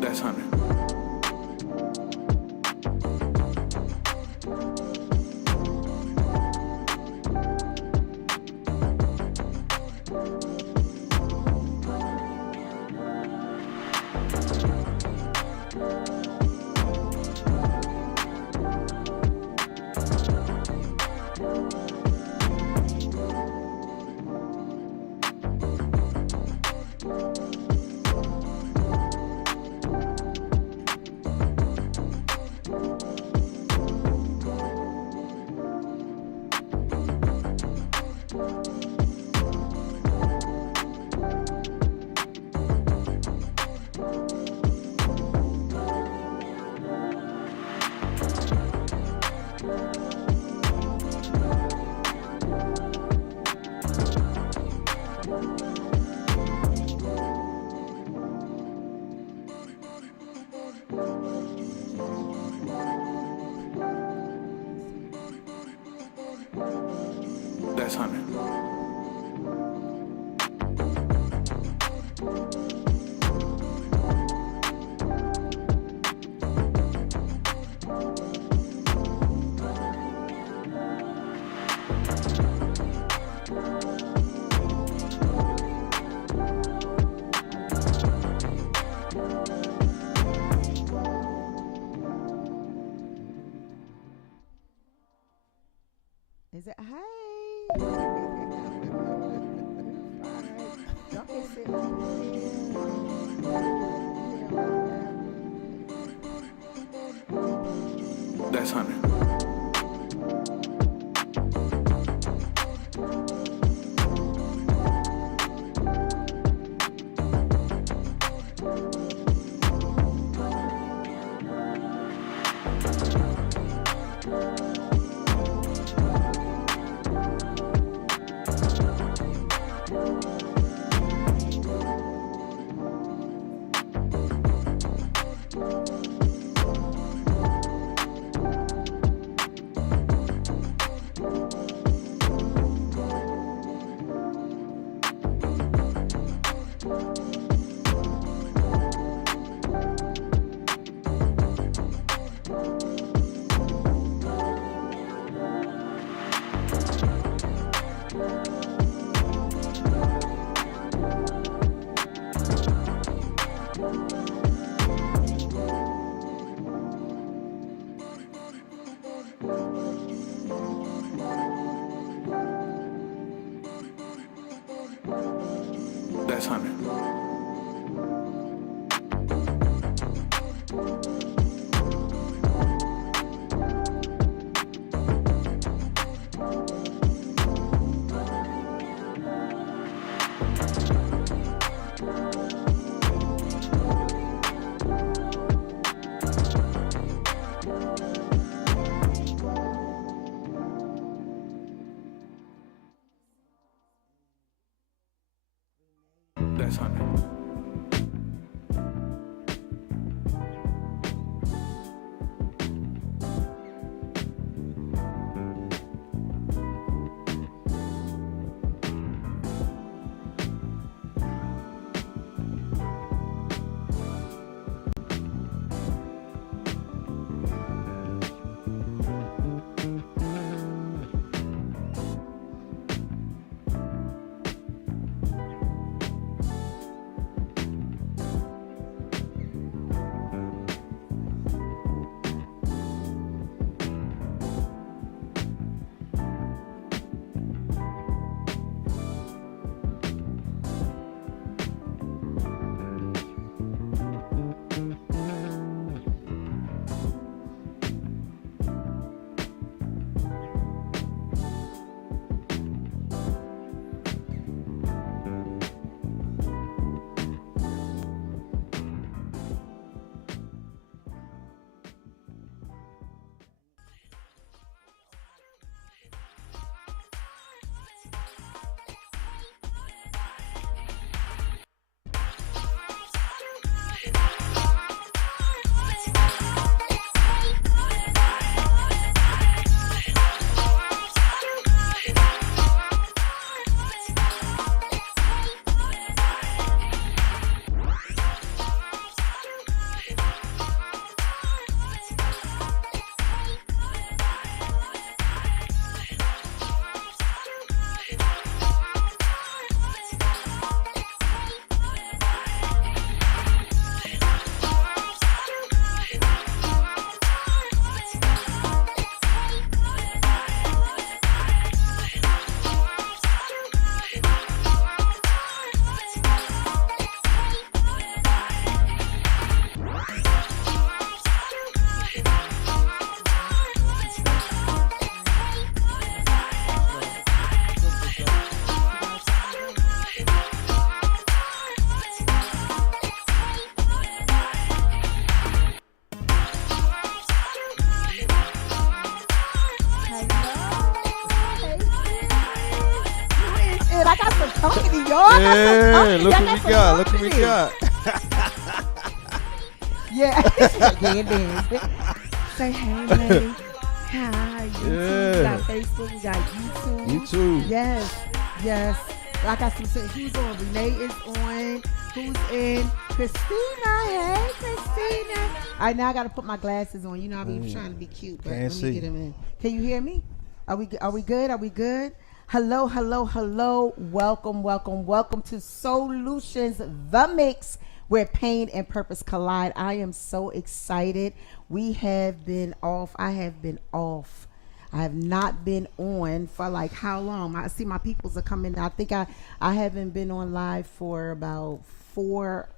That's 100. That's 100. Is it? Hey. Alright. Y'all can sit over That's 100. talking, y'all. Yeah, look Y'all what we some got. Look what talking we to do. got. Yeah. Yeah, then. Say hey, lady. Hi. YouTube. We got Yeah. Facebook. We got YouTube. You too. Yes. Yes. I got some shit. Who's on? Renee is on. Who's in? Christina. Hey, Christina. All right, now I got to put my glasses on. You know, I be trying to be cute, but Can't let me see. get them in. Can you hear me? Are we good? Are we good? Hello, hello, hello. Welcome, welcome, welcome to Solutions, the mix where pain and purpose collide. I am so excited. We have been off. I have been off. I have not been on for like how long? I see my peoples are coming. I think I haven't been on live for about four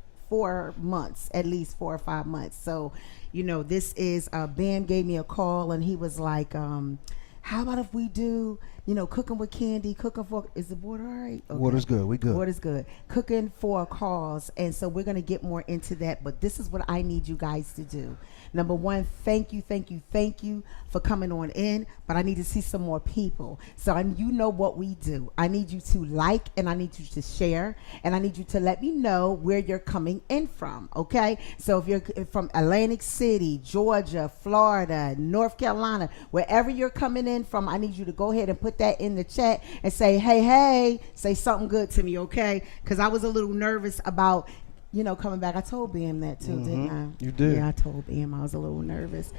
months, at least 4 or 5 months. So, you know, this is Bam gave me a call and he was like, how about if we do, you know, cooking with Candi, cooking for, is the water all right? Okay. Water's good. We good. Water's good. Cooking for a cause. And so we're going to get more into that. But this is what I need you guys to do. Number one, thank you, thank you, thank you for coming on in. But I need to see some more people. So you know what we do. I need you to like and I need you to share. And I need you to let me know where you're coming in from. Okay? So if you're from Atlantic City, Georgia, Florida, North Carolina, wherever you're coming in from, I need you to go ahead and put that in the chat and say, hey, say something good to me, okay? Because I was a little nervous about, you know, coming back. I told Bam that too, didn't I? You did. Yeah, I told Bam I was a little nervous.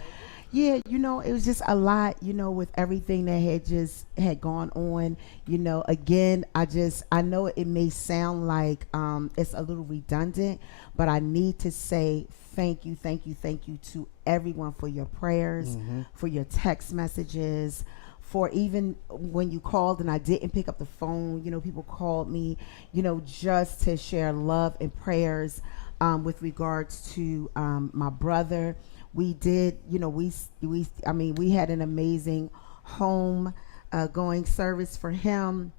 Yeah, you know, it was just a lot, you know, with everything that had gone on. You know, again, I know it may sound like it's a little redundant, but I need to say thank you to everyone for your prayers, for your text messages, for even when you called and I didn't pick up the phone. You know, people called me, you know, just to share love and prayers with regards to my brother. We did, you know, we had an amazing home going service for him.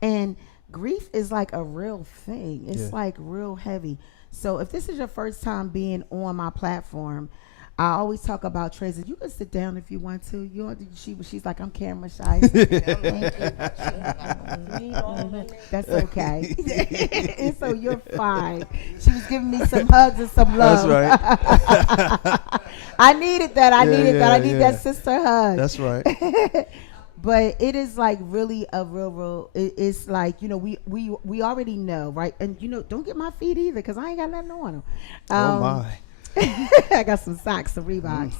And grief is like a real thing. It's like real heavy. So if this is your first time being on my platform, I always talk about Tracy. You can sit down if you want to. She's like, I'm camera shy. That's okay. And so you're fine. She was giving me some hugs and some love. That's right. I needed that. I needed yeah. that sister hug. That's right. But it is like really a real. It's like, you know, we already know, right? And you know, don't get my feet either because I ain't got nothing on them. Oh my. I got some socks, some Reeboks.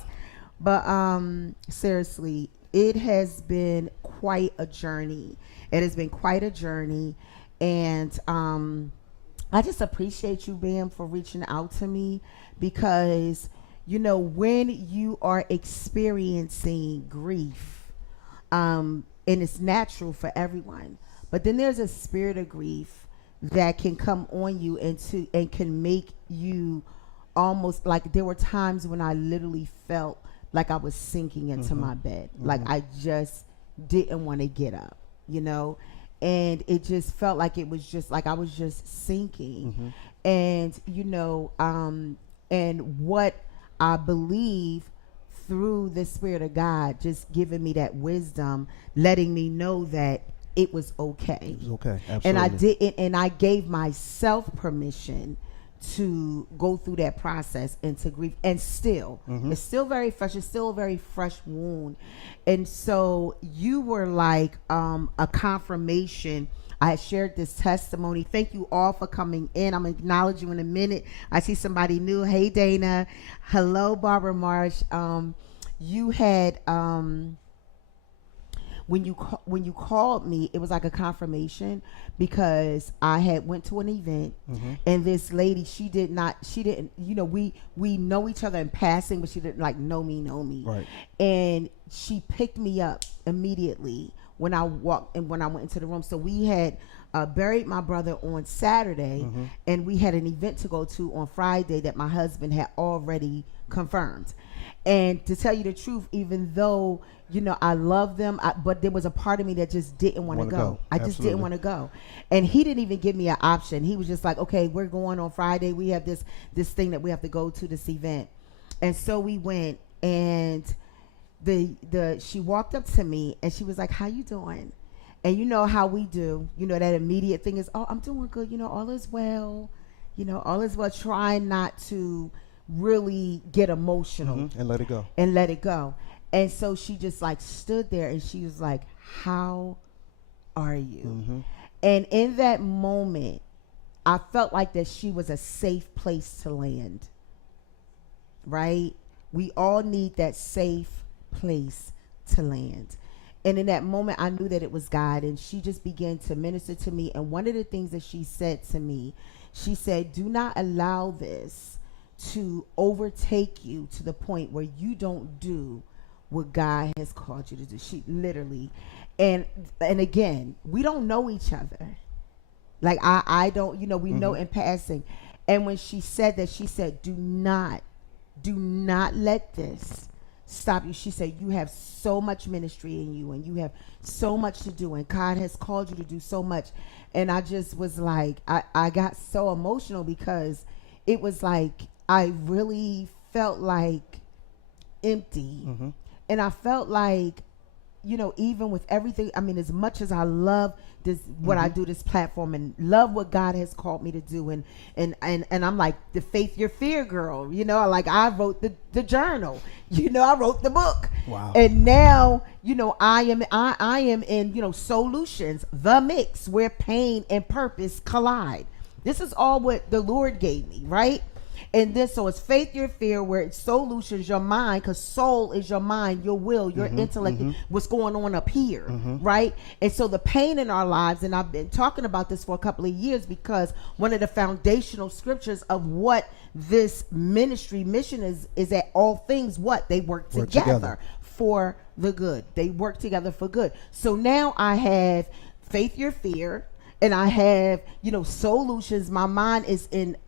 But seriously, it has been quite a journey. It has been quite a journey. And I just appreciate you, Bam, for reaching out to me because, you know, when you are experiencing grief, and it's natural for everyone, but then there's a spirit of grief that can come on you and can make you almost like, there were times when I literally felt like I was sinking into my bed. Like I just didn't want to get up, you know? And it just felt like it was just like I was just sinking. And, you know, and what I believe through the Spirit of God just giving me that wisdom, letting me know that it was okay. It was okay. Absolutely. And I didn't, and I gave myself permission to go through that process and to grieve. And still, it's still very fresh. It's still a very fresh wound. And so you were like a confirmation. I had shared this testimony. Thank you all for coming in. I'm going to acknowledge you in a minute. I see somebody new. Hey, Dana. Hello, Barbara Marsh. You had... when you called me, it was like a confirmation because I had went to an event and this lady, she didn't, you know, we know each other in passing, but she didn't like know me. Right. And she picked me up immediately when I walked and when I went into the room. So we had buried my brother on Saturday and we had an event to go to on Friday that my husband had already confirmed. And to tell you the truth, even though, you know, I love them, but there was a part of me that just didn't want to go. I just didn't want to go. And he didn't even give me an option. He was just like, okay, we're going on Friday. We have this thing that we have to go to, this event. And so we went, and she walked up to me and she was like, how you doing? And you know how we do, that immediate thing is, oh, I'm doing good, all is well, all is well, trying not to really get emotional And let it go. and let it go. And so she just like stood there and she was like, how are you? And in that moment, I felt like that she was a safe place to land, right? We all need that safe place to land. And in that moment, I knew that it was God, and she just began to minister to me. And one of the things that she said to me, she said, do not allow this to overtake you to the point where you don't do what God has called you to do. She literally, and again, we don't know each other. Like I don't, we know in passing. And when she said that, she said, do not let this stop you. She said, you have so much ministry in you and you have so much to do and God has called you to do so much. And I just was like, I got so emotional because it was like, I really felt like empty. And I felt like, even with everything, I mean, as much as I love this, what I do, this platform, and love what God has called me to do, and I'm like the Faith Your Fear girl, like I wrote the journal, I wrote the book. Wow. And now, I am in, Solutions, the mix where pain and purpose collide. This is all what the Lord gave me, right? And then, so it's Faith Your Fear, where it's Solutions, your mind, because soul is your mind, your will, your intellect, what's going on up here, right? And so the pain in our lives, and I've been talking about this for a couple of years, because one of the foundational scriptures of what this ministry mission is that all things, what? They work together for the good. They work together for good. So now I have Faith Your Fear, and I have, Solutions. My mind is in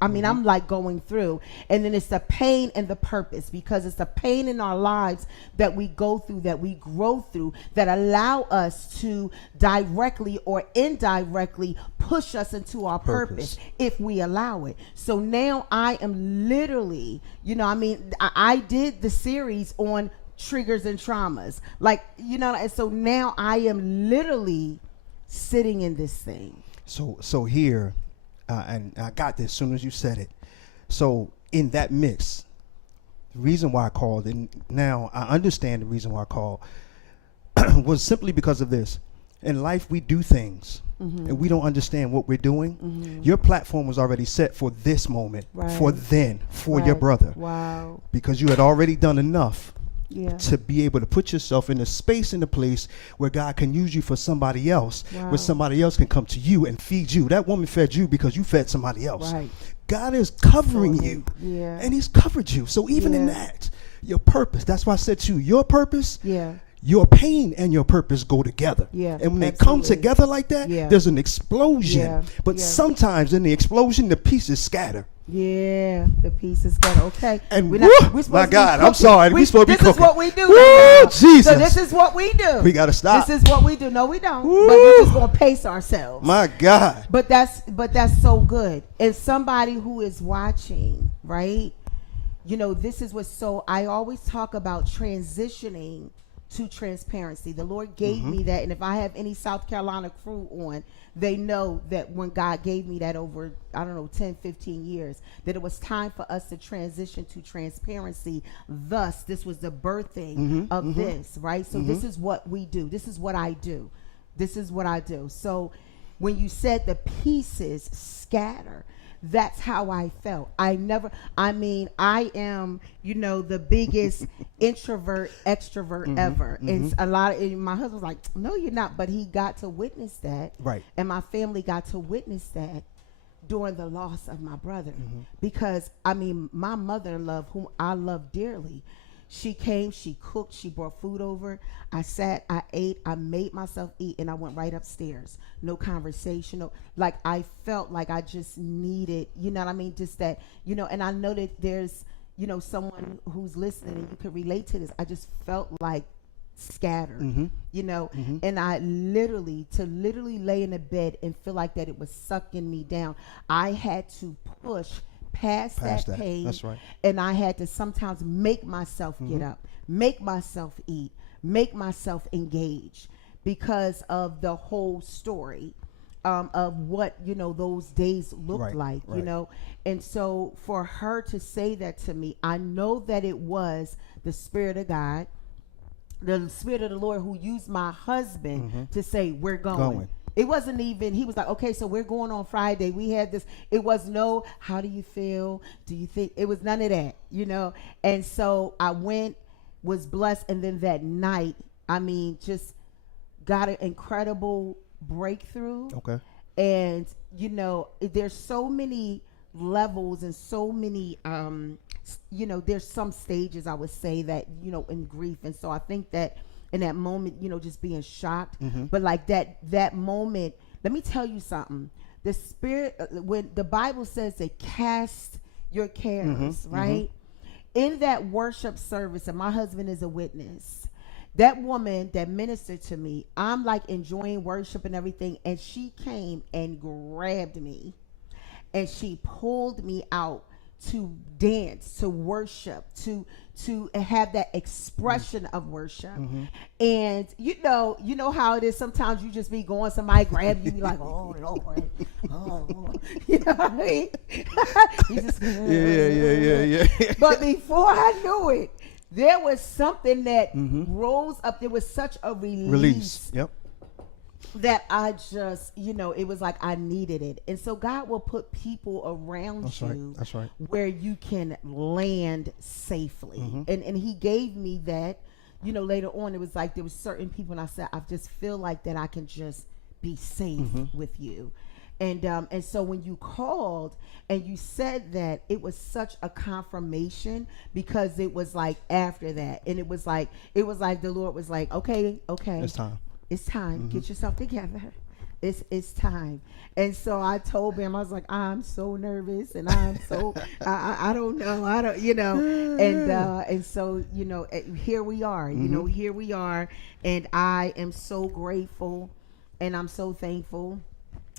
I'm like going through, and then it's the pain and the purpose, because it's the pain in our lives that we go through, that we grow through, that allow us to directly or indirectly push us into our purpose if we allow it. So now I am literally, I did the series on triggers and traumas, and so now I am literally sitting in this thing. So here, and I got this as soon as you said it. So in that mix, the reason why I called, and now I understand the reason why I called, was simply because of this. In life, we do things, and we don't understand what we're doing. Your platform was already set for this moment, for your brother. Wow. Because you had already done enough yeah. to be able to put yourself in a space, in a place where God can use you for somebody else, wow. where somebody else can come to you and feed you. That woman fed you because you fed somebody else. Right. God is covering you, yeah. and he's covered you. So even in that, your purpose, that's why I said to you, your purpose, your pain and your purpose go together. Yeah, and when they come together like that, there's an explosion. Yeah. But sometimes in the explosion, the pieces scatter. Yeah, the pieces got okay. And we're my God, I'm sorry. We're supposed to be cooking. This is what we do. Woo, Jesus. So this is what we do. We got to stop. This is what we do. No, we don't. Woo. But we're just going to pace ourselves. My God. But that's so good. And somebody who is watching, right? You know, this is what's so, I always talk about transitioning to transparency. The Lord gave me that, and if I have any South Carolina crew on, they know that when God gave me that over, 10, 15 years, that it was time for us to transition to transparency. Thus, this was the birthing of this, right? So this is what we do. This is what I do. This is what I do. So when you said the pieces scatter, that's how I felt. I am, the biggest introvert, extrovert ever. And a lot of, my husband's like, no, you're not. But he got to witness that. Right. And my family got to witness that during the loss of my brother. Because, my mother-in-law, whom I love dearly, she came, she cooked, she brought food over. I sat, I ate, I made myself eat, and I went right upstairs. No conversation. Like I felt like I just needed, just that, and I know that there's, someone who's listening and you could relate to this. I just felt like scattered, and I literally lay in the bed and feel like that it was sucking me down. I had to push past that pain. That's right. And I had to sometimes make myself get up, make myself eat, make myself engage, because of the whole story of what those days looked Right, like, right. and so for her to say that to me, I know that it was the Spirit of God, the Spirit of the Lord, who used my husband to say, we're going. It wasn't even, he was like, okay, so we're going on Friday. We had this. It was no, how do you feel? Do you think? It was none of that. And so I went, was blessed. And then that night, I mean, just got an incredible breakthrough. Okay. And, there's so many levels and so many, there's some stages, I would say, that, in grief. And so I think that in that moment, just being shocked, but like that moment, let me tell you something. The Spirit, when the Bible says to cast your cares, right? In that worship service, and my husband is a witness, that woman that ministered to me, I'm like enjoying worship and everything, and she came and grabbed me and she pulled me out to dance, to worship, to have that expression of worship. And you know how it is. Sometimes you just be going, somebody grab you, be like, oh Lord, oh Lord. You know what I mean? You just Yeah. But before I knew it, there was something that rose up. There was such a release. Yep. That I just, it was like I needed it. And so God will put people around you. That's right. Where you can land safely. And he gave me that, later on. It was like there was certain people, and I said, I just feel like that I can just be safe with you. And so when you called and you said that, it was such a confirmation, because it was like after that, and it was like the Lord was like, okay, It's time. it's time. Get yourself together. It's time. And so I told him, I was like, I'm so nervous, and I'm so I don't know, and so here we are. Here we are, and I am so grateful, and I'm so thankful.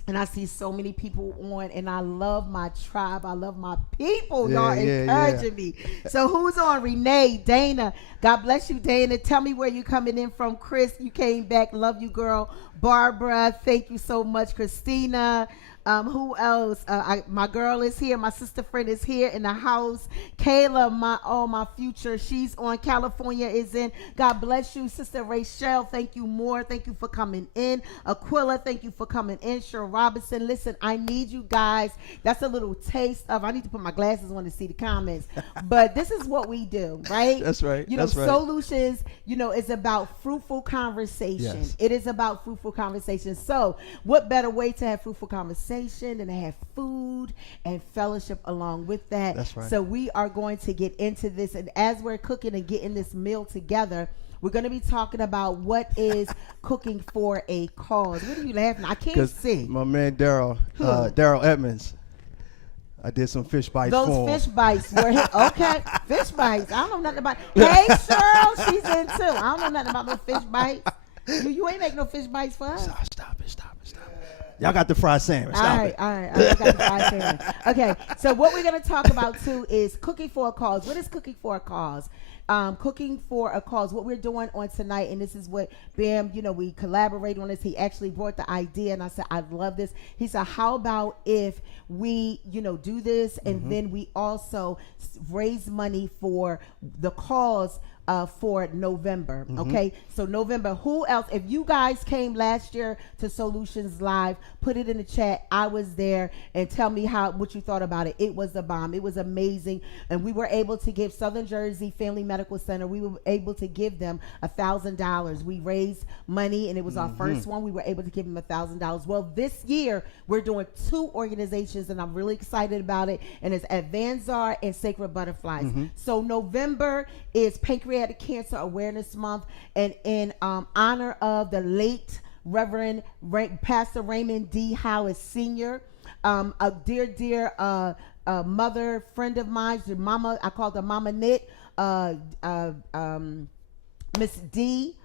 And I see so many people on, and I love my tribe. I love my people. Y'all encouraging me. So who's on? Renee, Dana. God bless you, Dana. Tell me where you coming in from. Chris, you came back. Love you, girl. Barbara, thank you so much. Christina. Who else? My girl is here. My sister friend is here in the house. Kayla, my future. She's on. California is in. God bless you, Sister Rachel. Thank you more. Thank you for coming in. Aquila, thank you for coming in. Cheryl Robinson, listen, I need you guys. That's a little taste of. I need to put my glasses on to see the comments. But this is what we do, right? That's right. That's right. Solutions, is about fruitful conversation. Yes. It is about fruitful conversation. So, what better way to have fruitful conversation than to have food and fellowship along with that? That's right. So we are going to get into this, and as we're cooking and getting this meal together, we're going to be talking about what is cooking for a cause. What are you laughing at? I can't see. My man Daryl Edmonds, I did some fish bites for him. Those fish bites were okay. Fish bites. I don't know nothing about. Hey, Cheryl, she's in too. I don't know nothing about no fish bites. You ain't make no fish bites for us. Stop it. Y'all got the fried salmon. Stop it. All right. I got the fried salmon. Okay, so what we're going to talk about too is cooking for a cause. What is cooking for a cause? Cooking for a cause. What we're doing on tonight, and this is what Bam, we collaborated on this. He actually brought the idea, and I said, I love this. He said, how about if we, do this, and then we also raise money for the cause for November. Okay, so November. Who else? If you guys came last year to Solutions Live, put it in the chat. I was there, and tell me what you thought about it. It was a bomb. It was amazing, and we were able to give Southern Jersey Family Medical Center. We were able to give them $1,000. We raised money, and it was our first one. We were able to give them $1,000. Well, this year we're doing 2 organizations, and I'm really excited about it. And it's Advanzar and Sacred Butterflies. So November is Pancreatic Cancer Awareness Month, and in honor of the late Reverend Pastor Raymond D. Hollis Sr., a dear mother friend of mine, mama, I called her Mama Knit, Miss D.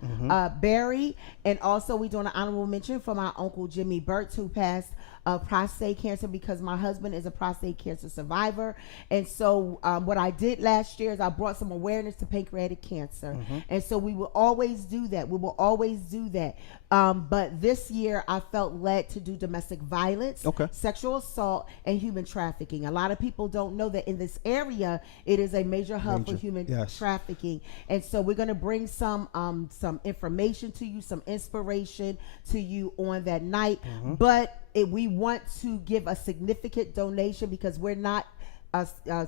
Barry, and also we're doing an honorable mention for my uncle Jimmy Burtz, who passed of prostate cancer because my husband is a prostate cancer survivor. And so what I did last year is I brought some awareness to pancreatic cancer. And so we will always do that. We will always do that. But this year I felt led to do domestic violence, sexual assault, and human trafficking. A lot of people don't know that in this area, it is a major hub for human trafficking. And so we're going to bring some information to you, some inspiration to you on that night. But we want to give a significant donation because we're not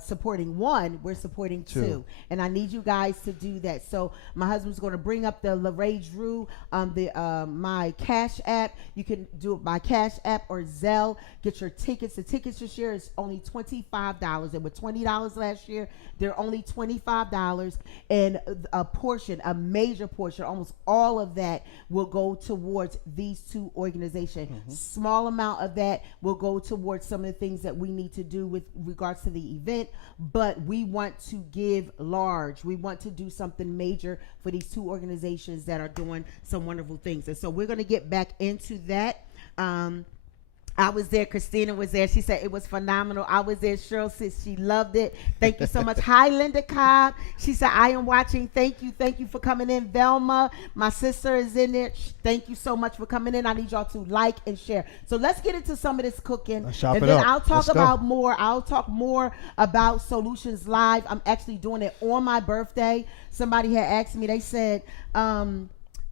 supporting one, we're supporting two. And I need you guys to do that. So my husband's going to bring up the LaRae Drew, my Cash App. You can do it by Cash App or Zelle. Get your tickets. The tickets this year is only $25. They were $20 last year. They're only $25. And a major portion, almost all of that will go towards these two organizations. Small amount of that will go towards some of the things that we need to do with regards to the event, but we want to give large. We want to do something major for these two organizations that are doing some wonderful things. And so we're going to get back into that. I was there. Christina was there. She said it was phenomenal. I was there. Cheryl said she loved it. Thank you so much. Hi, Linda Cobb. She said, I am watching. Thank you. Thank you for coming in. Velma, my sister is in there. Thank you so much for coming in. I need y'all to like and share. So let's get into some of this cooking. And then I'll talk about more. I'll talk more about Solutions Live. I'm actually doing it on my birthday. Somebody had asked me, they said,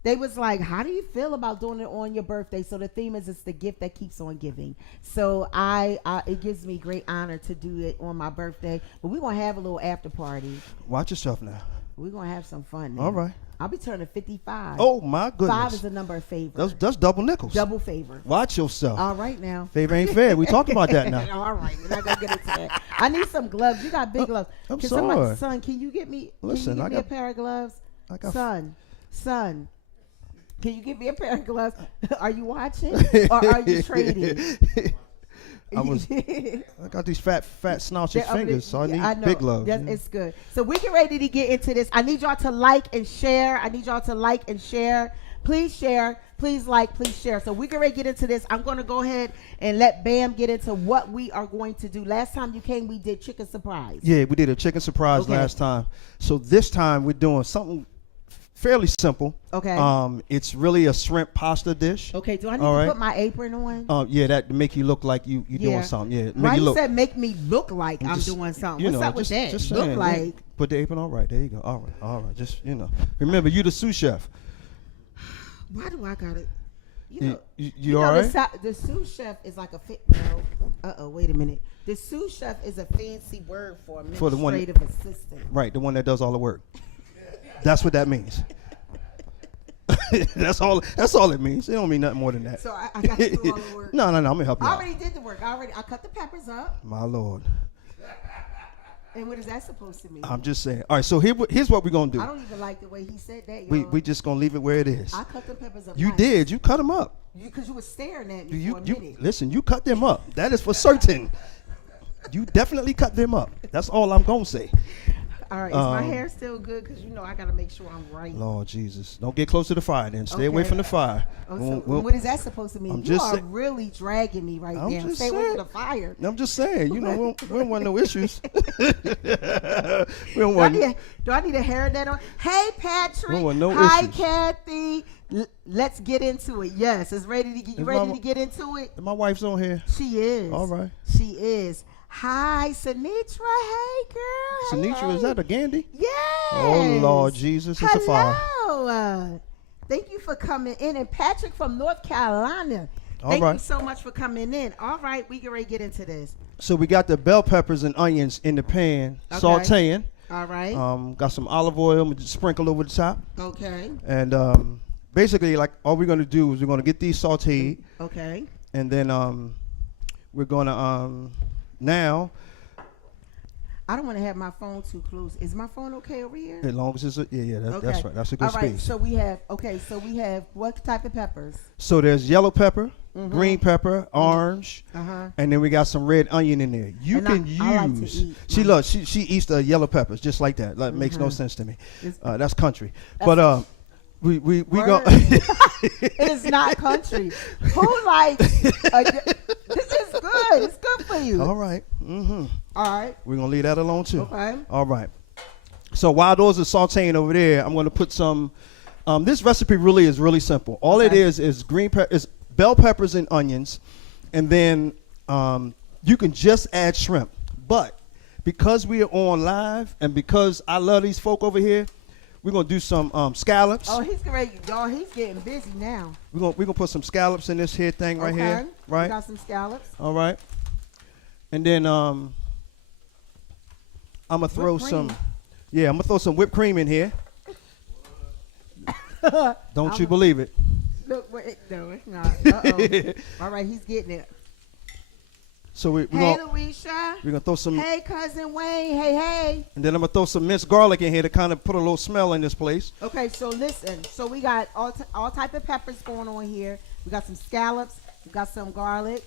they was like, how do you feel about doing it on your birthday? So the theme is it's the gift that keeps on giving. So it gives me great honor to do it on my birthday. But we're going to have a little after party. Watch yourself now. We're going to have some fun now. All right. I'll be turning 55. Oh, my goodness. 5 is a number of favor. That's double nickels. Double favor. Watch yourself. All right now. Favor ain't fair. We talked about that now. All right. We're not going to get into that. I need some gloves. You got big gloves. I'm sorry. Son, can you get me, Listen, a pair of gloves? Son. Can you give me a pair of gloves? Are you watching or are you trading? I got these fat snouchy fingers, so I need big gloves. Yes, it's good. So we get ready to get into this. I need y'all to like and share. Please share. Please like. Please share. So we get ready to get into this. I'm going to go ahead and let Bam get into what we are going to do. Last time you came, we did chicken surprise. Yeah, we did a chicken surprise last time. So this time we're doing something fairly simple. Okay. It's really a shrimp pasta dish. Okay. Do I need to put my apron on? Yeah, that to make you look like you doing something. Yeah. Why you said make me look like I'm doing something? What's up with that? Just look saying, like. Put the apron on right. There you go. All right. Just remember you the sous chef. Why do I got it? You all right? The sous chef is like a wait a minute. The sous chef is a fancy word for administrative assistant. Right, the one that does all the work. That's what that means. That's all it means. It don't mean nothing more than that. So I got to do all the work. No, I'm gonna help you. I already did the work. I cut the peppers up. My Lord. And what is that supposed to mean? I'm just saying. All right, so here's what we're gonna do. I don't even like the way he said that. We just gonna leave it where it is. I cut the peppers up. You did. You cut them up. Because you were staring at me for a minute. Listen, you cut them up. That is for certain. You definitely cut them up. That's all I'm gonna say. All right, is my hair still good? Because I got to make sure I'm right. Lord Jesus. Don't get close to the fire then. Stay away from the fire. What is that supposed to mean? You are really dragging me right now. Stay away from the fire. I'm just saying. We don't want no issues. We don't want do I need a hair net on? Hey, Patrick. We don't want no Hi, issues. Kathy. Let's get into it. Yes, it's ready to get. You ready to get into it? My wife's on here. She is. All right. She is. Hi, Sinitra. Hey, girl. Sinitra, is that a Gandhi? Yes. Oh, Lord Jesus. It's a fire. Hello. Thank you for coming in. And Patrick from North Carolina. Thank you so much for coming in. All right, we get ready to get into this. So we got the bell peppers and onions in the pan, sauteing. All right. Got some olive oil, sprinkle over the top. Okay. And basically, like, all we're going to do is we're going to get these sauteed. Okay. And then we're going to... Now, I don't want to have my phone too close. Is my phone okay over here? As long as it's that's right. That's a good space. All right. So we have what type of peppers? So there's yellow pepper, green pepper, orange, and then we got some red onion in there. You can use. I like to eat. She eats the yellow peppers just like that. That makes no sense to me. That's country. But we Word. go. It is not country. Who like? This is good. It's good for you. All right. Mm-hmm. All right. We're gonna leave that alone too. Okay. All right. So while those are sauteing over there, I'm gonna put some. This recipe really is really simple. All it Okay. is is bell peppers and onions, and then you can just add shrimp. But because we are on live and because I love these folk over here, we're gonna do some scallops. Oh, he's ready, y'all. He's getting busy now. We're gonna put some scallops in this here thing right here. Right. We got some scallops. All right. And then I'm gonna throw Whipped some. cream. Yeah, I'm gonna throw some whipped cream in here. Don't you believe it? Look, wait, no, it's not. Uh-oh. All right, he's getting it. So we're Hey, gonna Louisa. throw some, Hey, cousin Wayne. Hey, hey. and then I'm gonna throw some minced garlic in here to kind of put a little smell in this place. Okay, so listen. So we got all type of peppers going on here. We got some scallops. We got some garlic.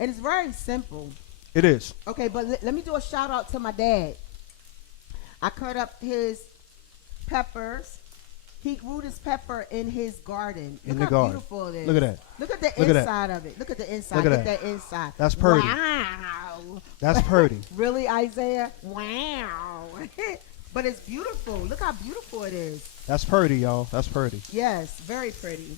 And it's very simple. It is. Okay, but let me do a shout out to my dad. I cut up his peppers. He grew this pepper in his garden. In Look the how garden. beautiful it is. Look at that. Look at the Look at that. inside of it. Look at the inside. Look at Get that. that inside. That's pretty. Wow. That's pretty. Really, Isaiah? Wow. But it's beautiful. Look how beautiful it is. That's pretty, y'all. That's pretty. Yes, very pretty.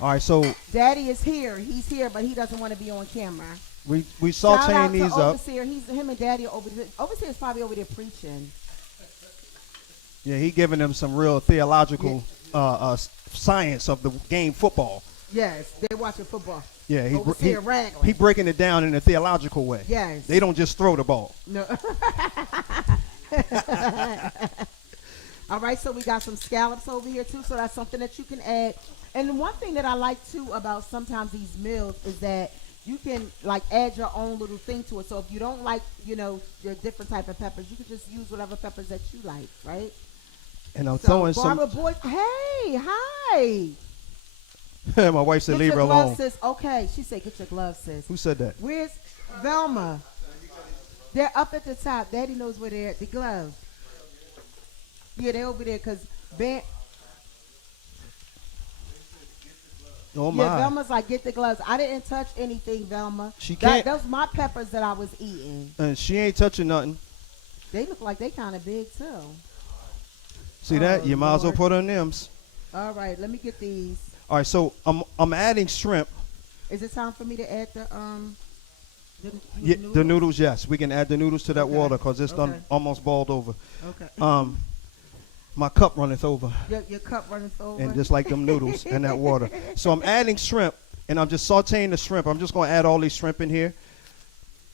All right, so Daddy is here. He's here, but he doesn't want to be on camera. we Shout out sauteing to these up. Overseer. Him and Daddy are over there. Overseer's probably over there preaching. Yeah, he giving them some real theological science of the game football. Yes, they're watching football. Yeah, Overseer Ragland. he breaking it down in a theological way. Yes. They don't just throw the ball. No. All right, so we got some scallops over here too, so that's something that you can add. And one thing that I like too about sometimes these meals is that you can like add your own little thing to it. So if you don't like, your different type of peppers, you can just use whatever peppers that you like, right? And I'm So throwing Barbara some. Boyd, hey, hi. My wife said Get leave your her gloves, alone. sis. Okay, she said get your gloves, sis. Who said that? Where's Velma? They're up at the top. Daddy knows where they're at. The gloves. Yeah, they're over there because Ben. Oh my. Yeah, Velma's like, get the gloves. I didn't touch anything, Velma. She can't- Those my peppers that I was eating. And she ain't touching nothing. They look like they kind of big too. See that? Oh, You might as well Lord. put on them's. All right, let me get these. All right, so I'm adding shrimp. Is it time for me to add the Yeah, noodles? the noodles, yes. We can add the noodles to that Okay. water because it's done Okay. almost boiled over. Okay. My cup runneth over, Your cup running over. and just like them noodles and that water. So I'm adding shrimp, and I'm just sauteing the shrimp. I'm just going to add all these shrimp in here,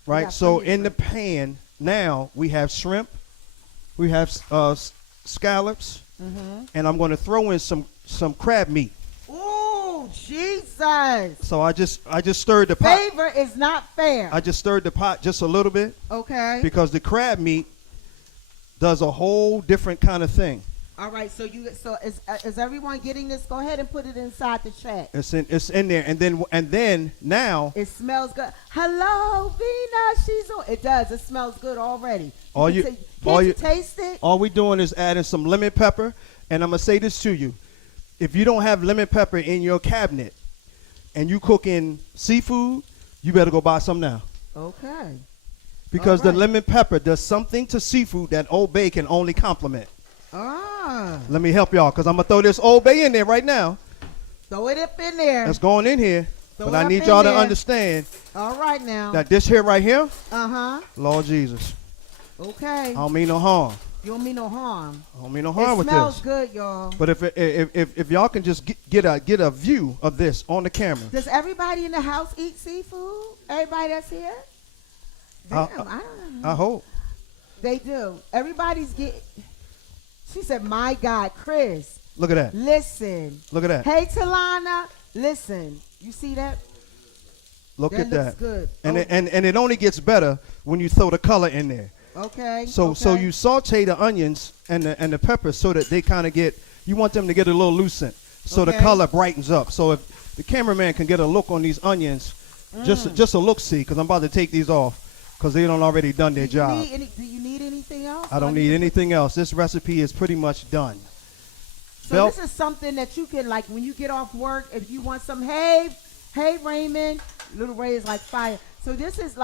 right? got So plenty of in the pan now we have shrimp, we have scallops, and I'm going to throw in some crab meat. Ooh, Jesus. So I just stirred the pot. Favor is not fair. I just stirred the pot just a little bit Okay. because the crab meat does a whole different kind of thing. All right. So is everyone getting this? Go ahead and put it inside the chat. It's in there, and then now It smells good. Hello, Vina. She's on. It does. It smells good already. All Can you- Can't all you you- taste it? all we doing is adding some lemon pepper. And I'm gonna say this to you: if you don't have lemon pepper in your cabinet, and you cooking seafood, you better go buy some now. Okay. Because All right. the lemon pepper does something to seafood that Old Bay can only complement. Ah. Let me help y'all, because I'm gonna throw this Old Bay in there right now. Throw it up in there. That's going in here. Throw But it I up need in y'all to there. understand All right now. that this here right here, Uh-huh. Lord Jesus, Okay. I don't mean no harm. You don't mean no harm. I don't mean no harm It with smells this. good, y'all. But if y'all can just get a view of this on the camera, Does everybody in the house eat seafood? Everybody that's here? Damn, I don't know. I hope. They do. Everybody's getting. She said, "My God, Chris, Look at that. listen. Look at that. Hey, Talana, listen. You see that? Look That at looks that. good. And Oh. and it only gets better when you throw the color in there. Okay. So okay. you saute the onions and the peppers so that they kind of get. You want them to get a little lucent, so the Okay. color brightens up. So if the cameraman can get a look on these onions, just a look see, because I'm about to take these off, because they don't already done their job. Do you need anything else? I don't need anything else. This recipe is pretty much done. So Bell. this is something that you can, like, when you get off work, if you want some, hey Raymond, little Ray is like fire. So this is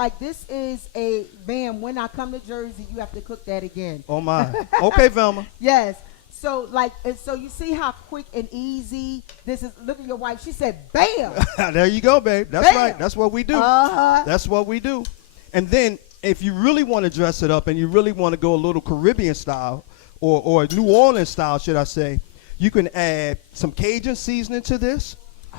a man. When I come to Jersey, you have to cook that again. Oh my. Okay, Velma. Yes. So so you see how quick and easy this is. Look at your wife. She said, "Bam." There you go, babe. That's Bam. right. That's what we do. Uh-huh. That's what we do. And then if you really want to dress it up and you really want to go a little Caribbean style or New Orleans style, should I say, you can add some Cajun seasoning to this.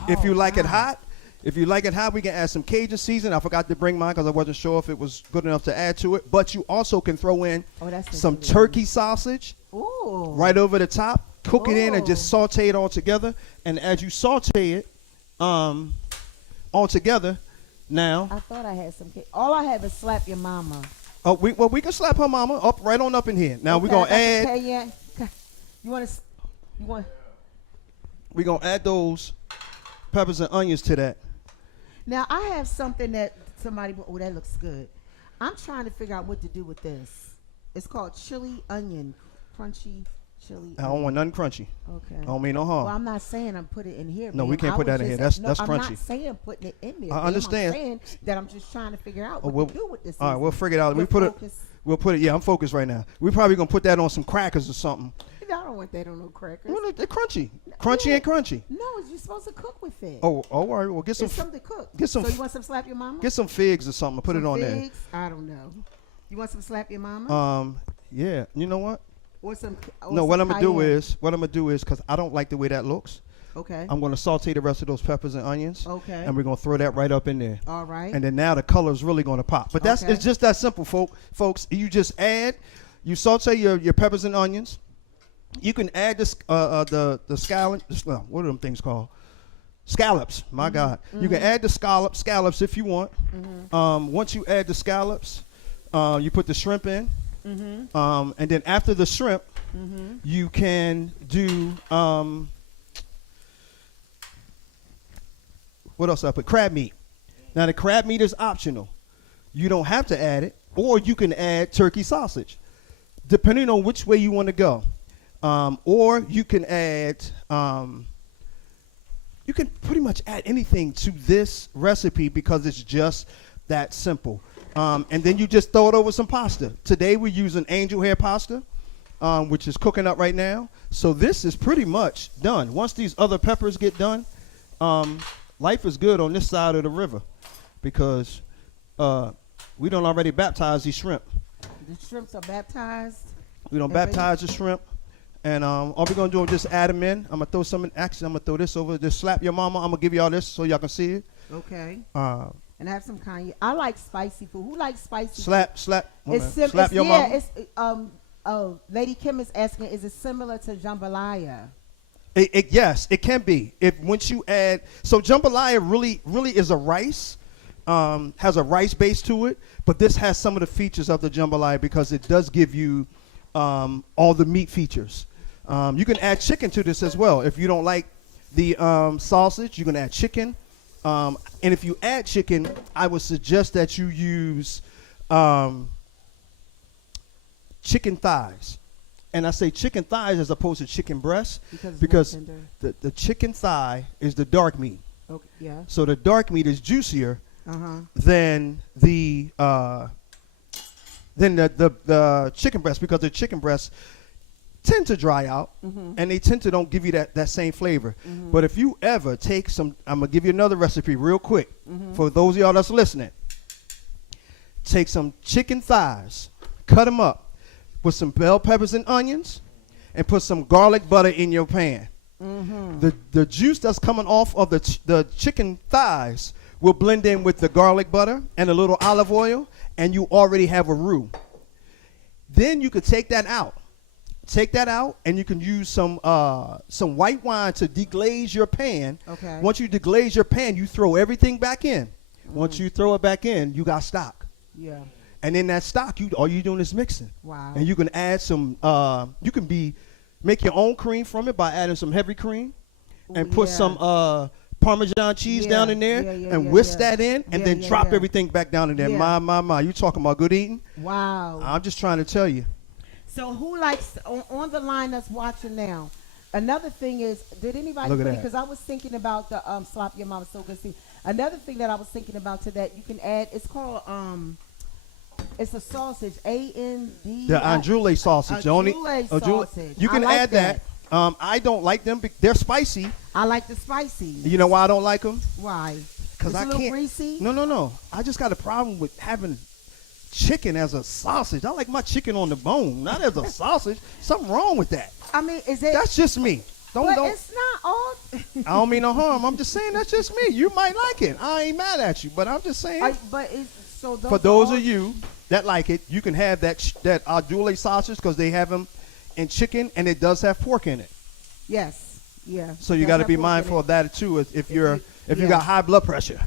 If you like it hot. If you like it hot, we can add some Cajun seasoning. I forgot to bring mine because I wasn't sure if it was good enough to add to it. But you also can throw in some turkey sausage right over the top. Cook it in and just saute it all together. And as you saute it all together, now. I thought I had some cake. All I have is slap your mama. Oh, we can slap her mama up right on up in here. Now we're gonna add. We're gonna add those peppers and onions to that. Now I have something that somebody. Oh, that looks good. I'm trying to figure out what to do with this. It's called chili onion, crunchy chili. I don't want nothing crunchy. Okay. I don't mean no harm. Well, I'm not saying I'm putting it in here. No, we can't put that in here. That's crunchy. I'm not saying putting it in there. I understand. I'm saying that I'm just trying to figure out what to do with this. All right, we'll figure it out. We'll put it. Yeah, I'm focused right now. We're probably gonna put that on some crackers or something. I don't want that on no crackers. Well, they're crunchy, and crunchy. No, you're supposed to cook with it. Oh, all right. Well, get some. It's something to cook. Get some. So you want some slap your mama? Get some figs or something. Put it on there. I don't know. You want some slap your mama? Yeah. You know what? Or some. No, what I'm gonna do is because I don't like the way that looks. Okay. I'm gonna saute the rest of those peppers and onions. Okay. And we're gonna throw that right up in there. All right. And then now the color is really gonna pop. But it's just that simple, folks. You just you saute your peppers and onions. You can add the scallops. What are them things called? Scallops. My God. You can add the scallops if you want. Once you add the scallops, you put the shrimp in. And then after the shrimp, you can do what else I put? Crab meat. Now the crab meat is optional. You don't have to add it, or you can add turkey sausage, depending on which way you want to go. Or you can add, you can pretty much add anything to this recipe because it's just that simple. And then you just throw it over some pasta. Today we're using angel hair pasta, which is cooking up right now. So this is pretty much done. Once these other peppers get done, life is good on this side of the river because we don't already baptize these shrimp. The shrimps are baptized? We don't baptize the shrimp. And all we're going to do is just add them in. I'm going to throw some in. Actually, I'm going to throw this over. Just slap your mama. I'm going to give y'all this so y'all can see it. Okay. And have some cayenne. I like spicy food. Who likes spicy food? Slap your mama. Lady Kim is asking, is it similar to jambalaya? Yes, it can be. Once you add, so jambalaya really is a rice, has a rice base to it, but this has some of the features of the jambalaya because it does give you all the meat features. You can add chicken to this as well. If you don't like the sausage, you can add chicken. And if you add chicken, I would suggest that you use chicken thighs. And I say chicken thighs as opposed to chicken breasts because the chicken thigh is the dark meat. Okay, yeah. So the dark meat is juicier than the chicken breast because the chicken breasts tend to dry out and they tend to don't give you that same flavor. But if you ever take some, I'm going to give you another recipe real quick for those of y'all that's listening. Take some chicken thighs, cut them up, put some bell peppers and onions, and put some garlic butter in your pan. The juice that's coming off of the chicken thighs will blend in with the garlic butter and a little olive oil, and you already have a roux. Then you could take that out. And you can use some white wine to deglaze your pan. Okay. Once you deglaze your pan, you throw everything back in. Once you throw it back in, you got stock. Yeah. And in that stock, all you're doing is mixing. Wow. And you can add some, make your own cream from it by adding some heavy cream and put some Parmesan cheese down in there and whisk that in and then drop everything back down in there. Yeah. My. You talking about good eating? Wow. I'm just trying to tell you. So who likes, on the line that's watching now, Another thing is, did anybody Look at put it? that. Because I was thinking about the slop your mama so good. See, another thing that I was thinking about to that you can add. It's called it's a sausage. A-N-D. The andouille sausage. The only Andouille andouille- sausage. You can I like add that. I don't like them. They're spicy. I like the spicy. You know why I don't like them? Why? Because It's I a little can't. greasy. No. I just got a problem with having chicken as a sausage. I like my chicken on the bone, not as a sausage. Something wrong with that. I mean, is it? That's just me. but Don't. it's not all. I don't mean no harm. I'm just saying that's just me. You might like it. I ain't mad at you, but I'm just saying. But it's so. For those of you that like it, you can have that andouille sausage because they have them in chicken and it does have pork in it. Yes. Yeah. So you Does got to have be pork in mindful it. of that too. If you yeah. got high blood pressure,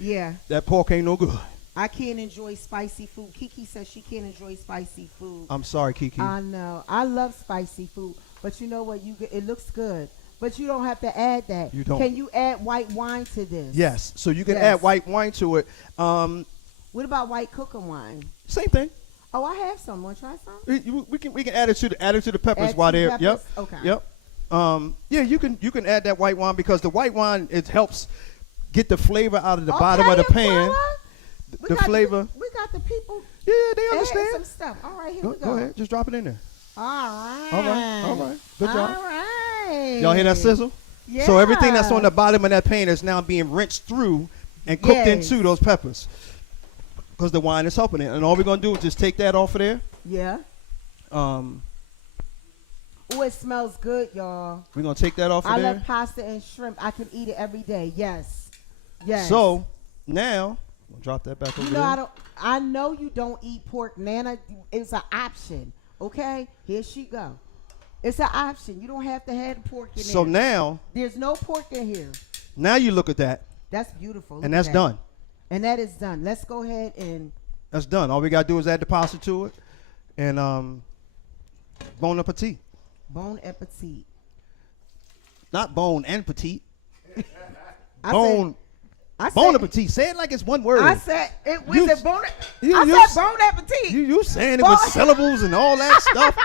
Yeah. that pork ain't no good. I can't enjoy spicy food. Kiki says she can't enjoy spicy food. I'm sorry, Kiki. I know. I love spicy food, but you know what? It looks good, but you don't have to add that. You don't. Can you add white wine to this? Yes. So you can Yes. add white wine to it. What about white cooking wine? Same thing. Oh, I have some. Want to try some? We can add it to the peppers Add while to they're peppers? Yep. Okay. Yep. Yeah, you can add that white wine because the white wine it helps get the flavor out of the bottom of the pan. The flavor. We got the people. Yeah, they adding understand. some stuff. All right, here we go. Go ahead, just drop it in there. All right. All right. Good job. All right. Y'all hear that sizzle? Yeah. So everything that's on the bottom of that pan is now being rinsed through and cooked Yes. into those peppers because the wine is helping it. And all we're gonna do is just take that off of there. Yeah. Oh, it smells good, y'all. We're gonna take that off of I there. love pasta and shrimp. I can eat it every day. Yes. Yes. So now we'll drop that back over you know, there. I know you don't eat pork, Nana. It's an option. Okay, here she go. It's an option. You don't have to have the pork in So there. now There's no pork in here. you look at that, That's beautiful. and Look that's at that. done. And that is done. Let's go ahead and That's done. All we gotta do is add the pasta to it, and bon appetit. bon appetit. Not bone and petite. I Bone. I Bon said, appetit. Say it like it's one word. I said it was You- a bon. you- I you- said bon appetit. You saying it Bon- with syllables and all that stuff,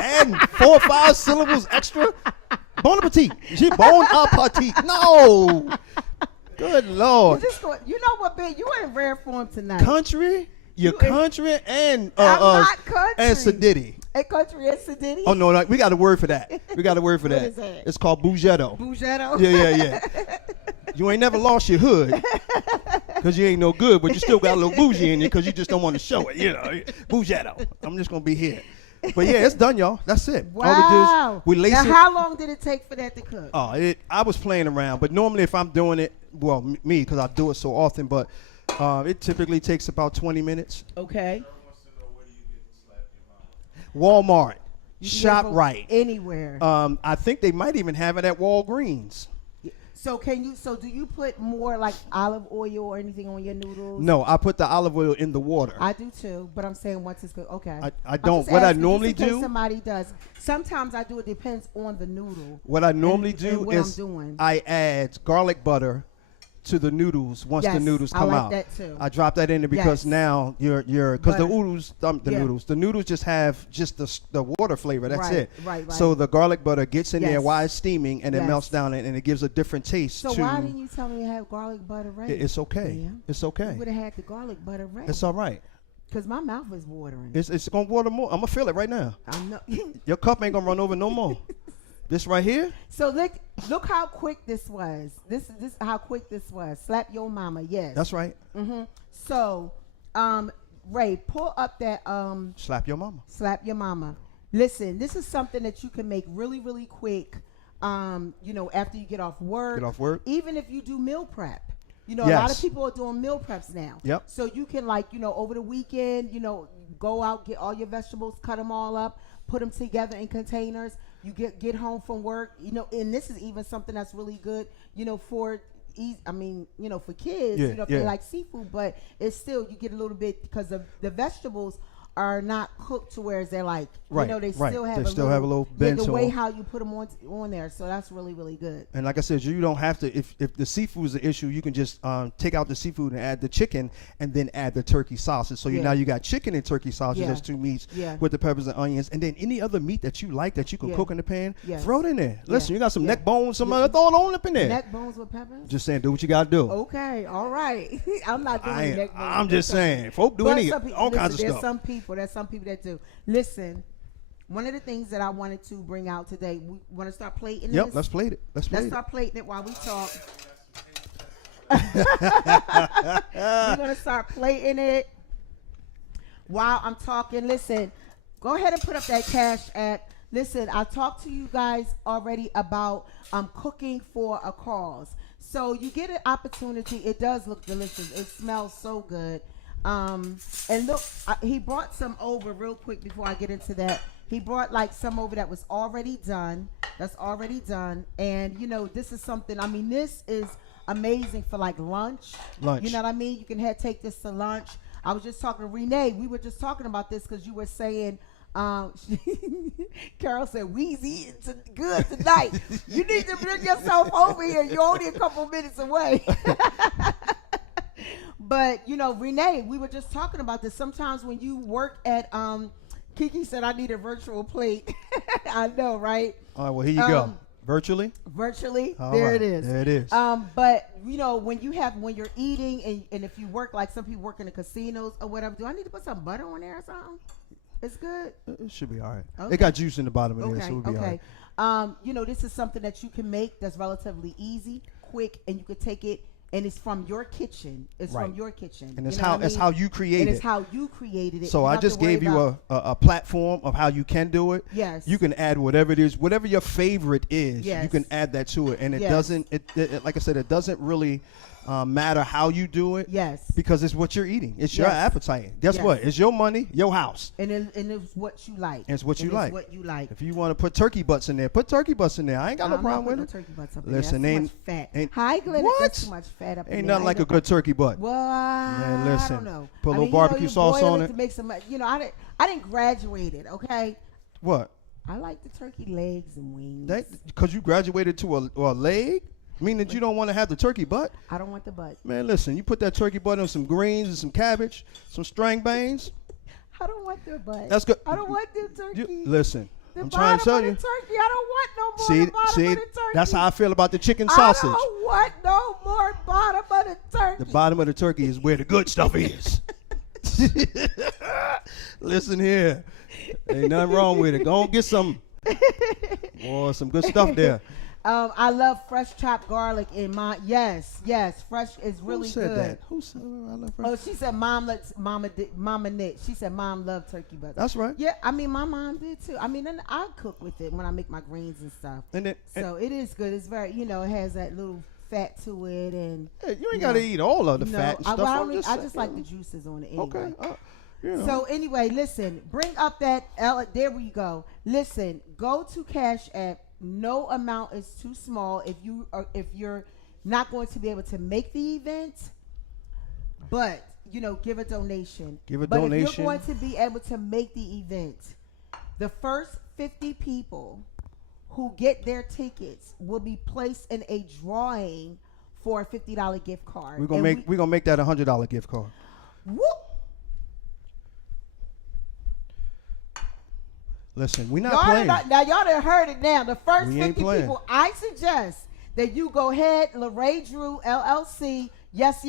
adding 4 or 5 syllables extra. Bon appetit. She bon appetit. No. Good Lord. You know what, Ben? You in rare form tonight. Country. You're You in- country and I'm not country. and sedity. A country and sedity. Oh no, we got a word for that. We got a word for What that. is that? It's called bougetto. Bougetto. Yeah. You ain't never lost your hood because you ain't no good, but you still got a little bougie in you because you just don't want to show it. You know, bougetto. I'm just gonna be here. But yeah, it's done, y'all. That's it. Wow. All we lace now, it. how long did it take for that to cook? I was playing around, but normally if I'm doing it, well, me because I do it so often, but it typically takes about 20 minutes. Okay. Walmart, You can Shop get it Right. anywhere. I think they might even have it at Walgreens. So do you put more like olive oil or anything on your noodles? No, I put the olive oil in the water. I do too, but I'm saying once it's cooked. Okay. I I'm don't. just What I asking normally just in case do. somebody does. Sometimes I do. It depends on the noodle. What I normally and do what is I'm doing. I add garlic butter to the noodles once the Yes, noodles I come like out. that too. I drop that in there because Yes. now you're because the Butter. noodles Yeah. the noodles just have just the water flavor. That's Right, it. right. So the garlic butter gets in there Yes. while it's steaming and it Yes. melts down and it gives a different taste So to. why didn't you tell me to have garlic butter ready? It's okay. Yeah. It's okay. You would have had the garlic butter ready. It's all right. Because my mouth is watering. It's gonna water more. I'm gonna feel it right now. I know. Your cup ain't gonna run over no more. This right here. So look how quick this was. This how quick this was. Slap your mama. Yes. That's right. So, Ray, pull up that Slap your mama. slap your mama. Listen, this is something that you can make really, really quick. After you get off work. Get off work. Even if you do meal prep. A lot of Yes. people are doing meal preps now. Yep. So you can over the weekend, go out, get all your vegetables, cut them all up, put them together in containers. You get home from work, and this is even something that's really good, for for kids, Yeah, if yeah. they like seafood, but it's still, you get a little bit because of the vegetables are not cooked to where they're like, Right, you know, they right. still have They a still little, have a little bend the to way 'em. how you put them on there. So that's really, really good. And like I said, you don't have to. If the seafood is an issue, you can just take out the seafood and add the chicken, and then add the turkey sausage. So Yeah. you got chicken and turkey sausage. Yeah. That's two meats Yeah. with the peppers and onions, and then any other meat that you like that you can Yeah. cook in the pan, Yes. throw it in there. Listen, Yeah. you got some Yeah. neck bones, some Yeah. other, throw it on up in there. Neck bones with peppers? Just saying, do what you got to do. Okay, all right. I'm not doing the neck bones. I'm with just peppers. saying, folk do But any some people- all kinds of there's stuff. There's some people that do. Listen, one of the things that I wanted to bring out today, we want to start plating Yep, this. let's play it. Let's play Let's it. start plating it while we talk. We're going to start plating it while I'm talking. Listen, go ahead and put up that Cash App. Listen, I talked to you guys already about cooking for a cause. So you get an opportunity. It does look delicious. It smells so good. And look, he brought some over real quick before I get into that. He brought like some over that was already done. That's already done. And you know, this is something, I mean, this is amazing for like lunch. Lunch. You know what I mean? You can take this to lunch. I was just talking to Renee. We were just talking about this because you were saying, Carol said, Weezy, it's good tonight. You need to bring yourself over here. You're only a couple minutes away. But, you know, Renee, we were just talking about this. Sometimes when you work at, Kiki said, I need a virtual plate. I know, right? All right, well, here you go. Virtually? Virtually, All there right, it is. there it is. But you know, when you're eating, and if you work like some people work in the casinos or whatever, do I need to put some butter on there or something? It's good. It should be all right. Okay. It got juice in the bottom of there, Okay, so it'll be all okay. right. You know, this is something that you can make that's relatively easy, quick, and you could take it. And it's from your kitchen. It's Right. from your kitchen. And it's You know how what I it's mean? how you create And it. it's how you created it. So You I don't have just to worry gave you about- a platform of how you can do it. Yes. You can add whatever it is, whatever your favorite is. Yes. You can add that to it, and it Yes. doesn't. It like I said, it doesn't really matter how you do it. Yes. Because it's what you're eating. It's your Yes. appetite. Guess Yes. what? It's your money, your house. And it's what you like. It's what you And like. It's what you like. If you want to put turkey butts in there, put turkey butts in there. I ain't got no I'm problem not with putting it. no turkey butts up Listen, in there. ain't- That's too much fat. ain't- Hi, Glenn. What? That's too much fat up in Ain't there. nothing like a good turkey butt. Well, Man, I listen, don't know. put a I little mean, barbecue you sauce boil on it it. to make some. You know, I didn't graduate it. Okay. What? I like the turkey legs and wings. Because you graduated to a leg? Meaning that you don't want to have the turkey butt? I don't want the butt. Man, listen, you put that turkey butt on some greens and some cabbage, some string beans. I don't want the butt. That's good. I don't want the turkey. Listen, The I'm trying to tell bottom you. of the turkey. I don't want no more See, the bottom of the turkey. that's how I feel about the chicken I sausage. don't want no more bottom of the turkey. The bottom of the turkey is where the good stuff is. Listen here. Ain't nothing wrong with it. Go on, get some. Boy, some good stuff there. I love fresh chopped garlic in my yes, fresh is really Who said good. that? Who said I love Oh, she said Mama Nick. She said Mom loved turkey butt. That's right. Yeah, I mean my mom did too. I mean, and I cook with it when I make my greens and stuff. And then, So it is good. It's very, you know, it has that little fat to it, and hey, you ain't got to eat all of the no, fat and stuff. I just like the juices on it anyway. Okay. You know. So anyway, listen, bring up that there we go. Listen, go to Cash App. No amount is too small if you're not going to be able to make the event, but you know, give a donation. Give a but donation. If you're going to be able to make the event, the first 50 people who get their tickets will be placed in a drawing for a $50 gift card. We're gonna make that $100 gift card. Whoop. Listen, we're not Y'all playing. now y'all done heard it now. The first We ain't 50 playing. people, I suggest that you go ahead, LeRae Drew LLC, yes,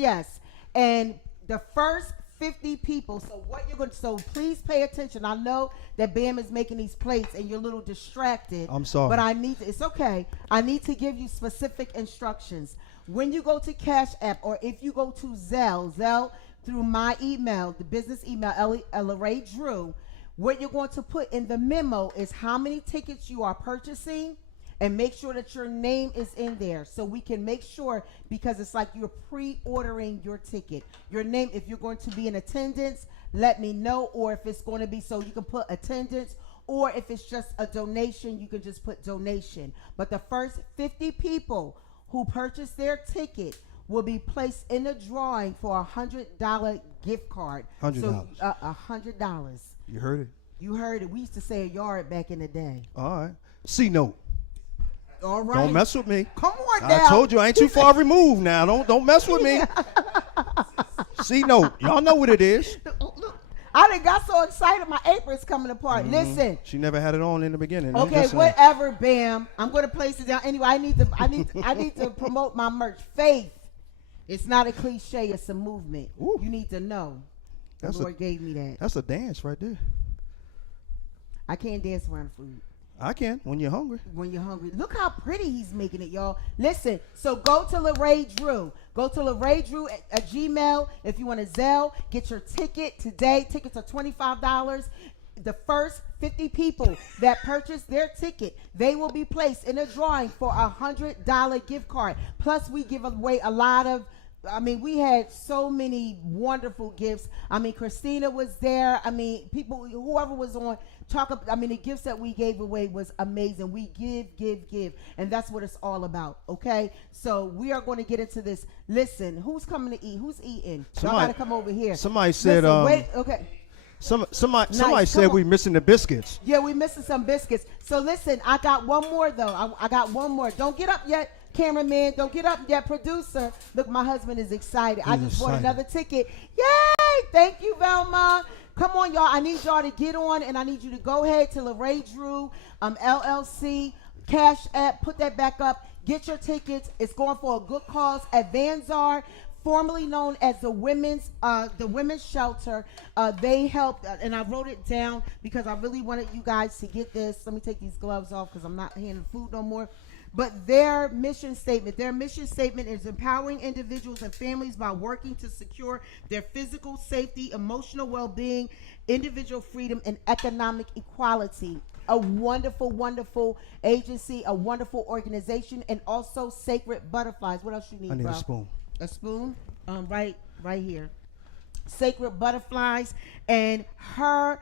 and the first 50 people. So what you're going to, so please pay attention. I know that Bam is making these plates and you're a little distracted. I'm sorry. But it's okay. I need to give you specific instructions. When you go to Cash App or if you go to Zelle through my email, the business email, LeRae Drew, what you're going to put in the memo is how many tickets you are purchasing and make sure that your name is in there so we can make sure, because it's like you're pre-ordering your ticket. Your name, if you're going to be in attendance, let me know, or if it's going to be so you can put attendance, or if it's just a donation, you can just put donation. But the first 50 people who purchase their ticket will be placed in a drawing for a $100 gift card. $100. So $100. You heard it. You heard it. We used to say a yard back in the day. All right. C note. All right. Don't mess with me. Come on now. I told you I ain't too far removed now. Don't mess with me. C note. Y'all know what it is. Look, I done got so excited. My apron's coming apart. Listen. She never had it on in the beginning. Okay, whatever, Bam. I'm gonna place it down anyway. I need to promote my merch. Faith. It's not a cliche. It's a movement. Ooh. You need to know. The Lord gave me that. That's a dance right there. I can't dance around food. I can when you're hungry. When you're hungry. Look how pretty he's making it, y'all. Listen, so go to LeRae Drew. Go to LeRae Drew at Gmail. If you want to Zelle, get your ticket today. Tickets are $25. The first 50 people that purchase their ticket, they will be placed in a drawing for a $100 gift card. Plus, we give away a lot of, we had so many wonderful gifts. Christina was there. People, whoever was on, the gifts that we gave away was amazing. We give, and that's what it's all about, okay? So we are going to get into this. Listen, who's coming to eat? Who's eating? Y'all got to come over here. Somebody said, wait, okay. Somebody said we missing the biscuits. Yeah, we missing some biscuits. So listen, I got one more though. I got one more. Don't get up yet, cameraman. Don't get up yet, producer. Look, my husband is excited. I just bought another ticket. Yay! Thank you, Velma. Come on, y'all. I need y'all to get on, and I need you to go ahead to LeRae Drew, LLC, Cash App. Put that back up. Get your tickets. It's going for a good cause at Vanzar, formerly known as the women's shelter. They helped, and I wrote it down because I really wanted you guys to get this. Let me take these gloves off because I'm not handling food no more. But their mission statement is empowering individuals and families by working to secure their physical safety, emotional well-being, individual freedom, and economic equality. A wonderful, wonderful agency, a wonderful organization, and also Sacred Butterflies. What else you need, I need bro? a spoon. A spoon? Right here. Sacred Butterflies, and her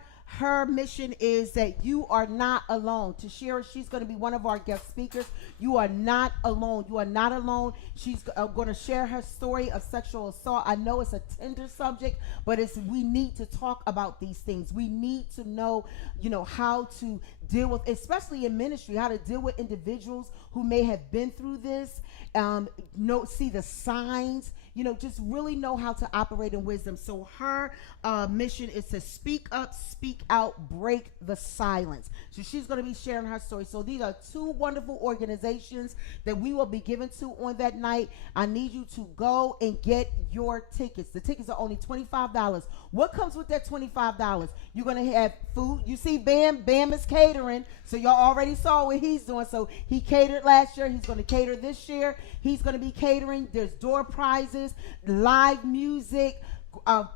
mission is that you are not alone. Tashira, she's going to be one of our guest speakers. You are not alone. You are not alone. She's going to share her story of sexual assault. I know it's a tender subject, but we need to talk about these things. We need to know, how to deal with, especially in ministry, how to deal with individuals who may have been through this, see the signs, just really know how to operate in wisdom. So her mission is to speak up, speak out, break the silence. So she's going to be sharing her story. So these are two wonderful organizations that we will be given to on that night. I need you to go and get your tickets. The tickets are only $25. What comes with that $25? You're going to have food. You see Bam is catering. So y'all already saw what he's doing. So he catered last year. He's going to cater this year. He's going to be catering. There's door prizes, live music.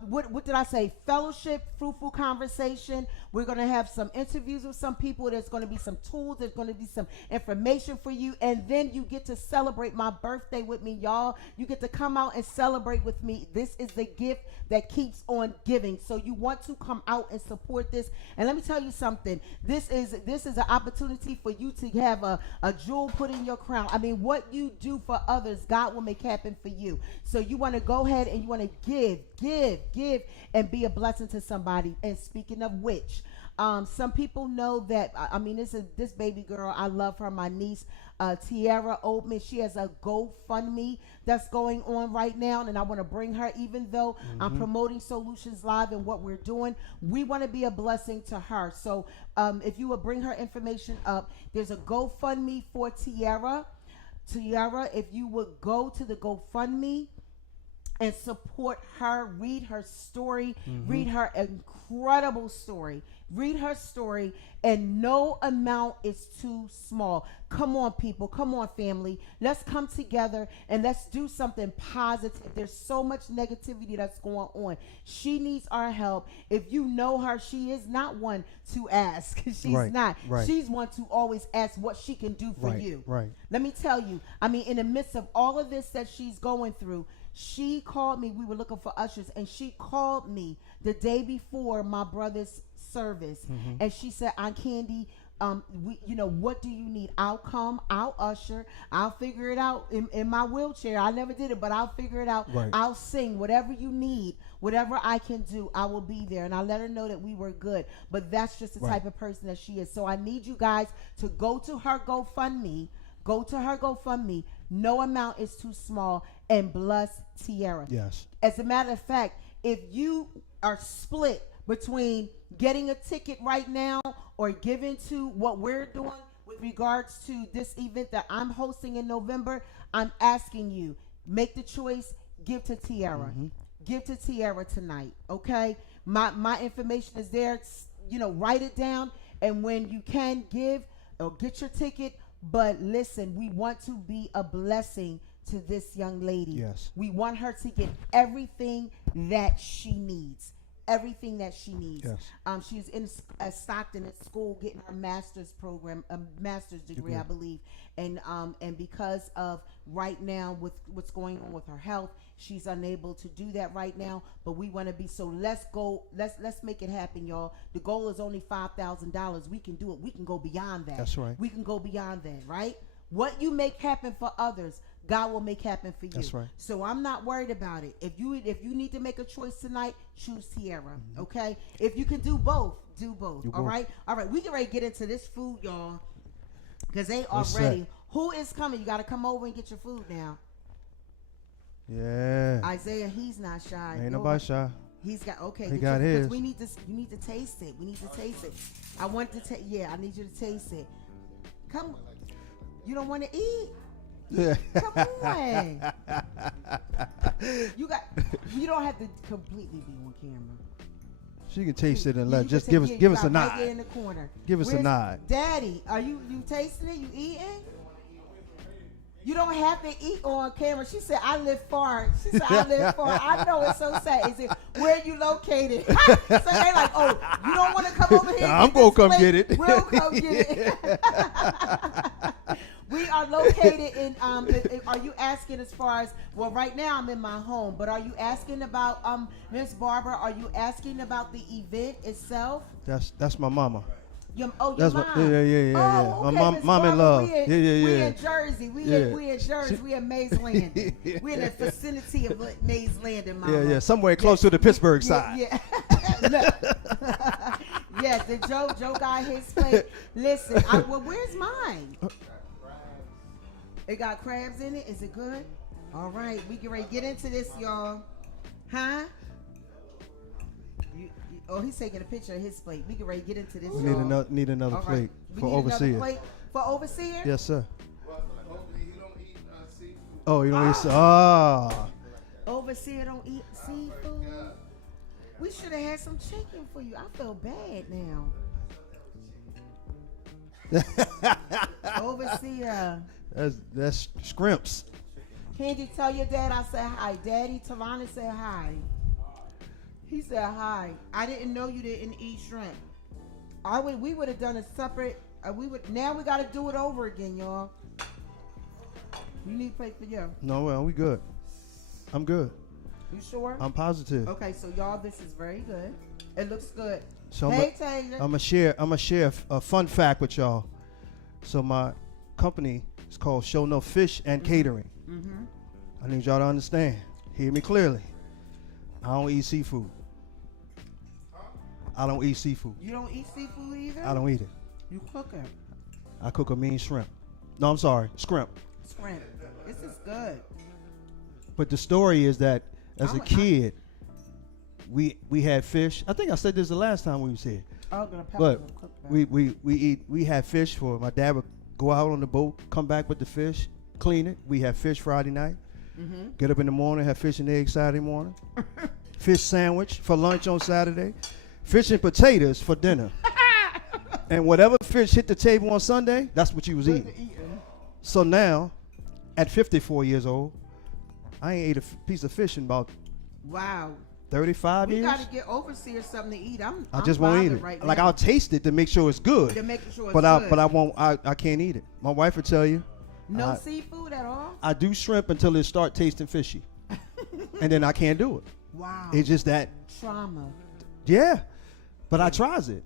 What did I say? Fellowship, fruitful conversation. We're going to have some interviews with some people. There's going to be some tools. There's going to be some information for you. And then you get to celebrate my birthday with me, y'all. You get to come out and celebrate with me. This is the gift that keeps on giving. So you want to come out and support this. And let me tell you something. This is an opportunity for you to have a jewel put in your crown. What you do for others, God will make happen for you. So you want to go ahead and you want to give, and be a blessing to somebody. And speaking of which, some people know that, this baby girl, I love her, my niece, Tiara Oldman. She has a GoFundMe that's going on right now, and I want to bring her, even though I'm promoting Solutions Live and what we're doing, we want to be a blessing to her. So if you would bring her information up, there's a GoFundMe for Tiara. If you would go to the GoFundMe and support her, read her story, read her incredible story, read her story, and no amount is too small. Come on, people. Come on, family. Let's come together and let's do something positive. There's so much negativity that's going on. She needs our help. If you know her, she is not one to ask. She's not. Right. She's one to always ask what she can do for you. Right. Let me tell you, in the midst of all of this that she's going through, she called me. We were looking for ushers, and she called me the day before my brother's service, and she said, "Aunt Candi, What do you need? I'll come, I'll usher, I'll figure it out in my wheelchair. I never did it, but I'll figure it out. Right. I'll sing whatever you need, whatever I can do, I will be there. And I let her know that we were good. But that's just the Right. type of person that she is. So I need you guys to go to her GoFundMe. Go to her GoFundMe. No amount is too small, and bless Tierra. Yes. As a matter of fact, if you are split between getting a ticket right now or giving to what we're doing with regards to this event that I'm hosting in November, I'm asking you, make the choice, give to Tierra. Mm-hmm. Give to Tierra tonight, okay? My information is there. Write it down, and when you can give or get your ticket. But listen, we want to be a blessing to this young lady. Yes. We want her to get everything that she needs. Everything that she needs. Yes. She's in Stockton at school getting her master's program, a master's degree, I believe. And because of right now with what's going on with her health, she's unable to do that right now. But we want to be, so let's make it happen, y'all. The goal is only $5,000. We can do it. We can go beyond that. That's right. We can go beyond that, right? What you make happen for others, God will make happen for you. That's right. So I'm not worried about it. If you need to make a choice tonight, choose Tierra. Okay. If you can do both, do both. Do all both. right. All right. We can ready to get into this food, y'all, because they are What's ready. that? Who is coming? You got to come over and get your food now. Yeah. Isaiah, he's not shy. Ain't You're nobody shy. He's got okay. He got his. We need to. You need to taste it. We need to taste it. I want to taste. Yeah, I need you to taste it. Come. You don't want to eat? Yeah. Come on. You don't have to completely be on camera. She can taste it and Yeah, let you just can give take- us yeah, give you us a got right nod. there in the corner. Give us a Where's- nod. Daddy, are you tasting it? You eating? You don't have to eat on camera. She said, I live far. She said, I live far. I know, it's so sad. Is it where you located? So they like, oh, you don't want to come over here? and I'm get gonna this come plate? get it. We'll come get it. We are located in, are you asking as far as, well, right now I'm in my home, but are you asking about, Miss Barbara, are you asking about the event itself? That's my mama. Your That's mom. what- yeah. Oh, My okay, mom- Miss mom in Barbara, love. We in, Yeah. We in Jersey. We in Jersey. She- We in Mays Landing. We in the vicinity of Mays Landing, Mama. Yeah. Somewhere close to the Pittsburgh side. Yeah. Yes, and Joe got his plate. Listen, well, where's mine? It got crabs in it. Is it good? All right, we get ready to get into this, y'all. Huh? Oh, he's taking a picture of his plate. We get ready to get into this, We y'all. need another All right. plate We for need overseer. another plate for overseer? Yes, sir. Well, hopefully you don't eat seafood. Oh, you don't eat. Overseer don't eat seafood. We should have had some chicken for you. I feel bad now. Overseer. That's scrimps. Candi, tell your dad I said hi. Daddy, Talana said hi. He said hi. I didn't know you didn't eat shrimp. We would have done a separate. Now we got to do it over again, y'all. You need plate for you. No, well, we good. I'm good. You sure? I'm positive. Okay, so y'all, this is very good. It looks good. So Hey, Taylor. I'm gonna share a fun fact with y'all. So my company is called Show No Fish and Catering. Mm-hmm. I need y'all to understand. Hear me clearly. I don't eat seafood. I don't eat seafood. You don't eat seafood either? I don't eat it. You cook it. I cook a mean shrimp. No, I'm sorry, scrimp. Shrimp. This is good. But the story is that as a I'm- kid, we had fish. I think I said this the last time we was here. I'm gonna pepper But them, cook them. we had fish for my dad would go out on the boat, come back with the fish, clean it. We had fish Friday night. Mm-hmm. Get up in the morning, have fish and eggs Saturday morning. Fish sandwich for lunch on Saturday. Fish and potatoes for dinner. And whatever fish hit the table on Sunday, that's what you was eating. So now, at 54 years old, I ain't ate a piece of fish in about Wow. 35 We years. gotta get overseer something to eat. I just won't eat bothered it. right Like now. I'll taste it to make sure it's good. To make sure it's but good. I won't. I can't eat it. My wife will tell you. No seafood at all? I do shrimp until it start tasting fishy, and then I can't do it. Wow. It's just that. Trauma. Yeah, but I tries it,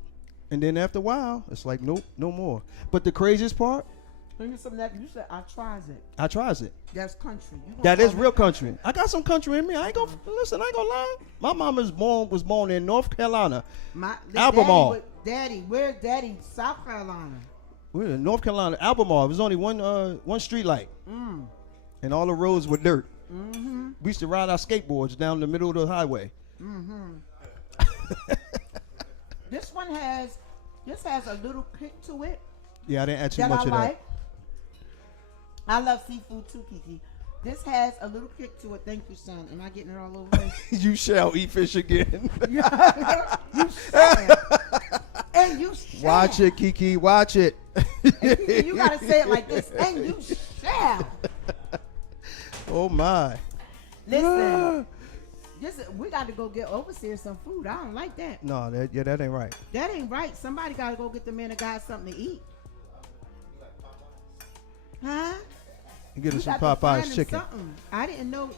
And then after a while, it's like, nope, no more. But the craziest part, Bring some that you said I tries it. I tries it. That's country. You gonna That call is me real country. I got some country in me. I ain't gonna listen. I ain't gonna lie. My mom was born in North Carolina. Albemarle. Daddy, where's Daddy? South Carolina. We're in North Carolina. Albemarle. There's only one street light, and all the roads were dirt. Mm-hmm. We used to ride our skateboards down the middle of the highway. Mm-hmm. This has a little kick to it Yeah, I didn't add too that much I of like. I love seafood too, Kiki. This has a little kick to it. Thank you, son. Am I getting it all over me? You shall eat fish again. You shall. And you shall. Watch it, Kiki. Watch it. And Kiki, you gotta say it like this. And you shall. Oh my. Listen. We got to go get overseer some food. I don't like that. No, that ain't right. That ain't right. Somebody got to go get the man of God something to eat. Huh? You get us We some got to find Popeye's him chicken. something. I didn't know.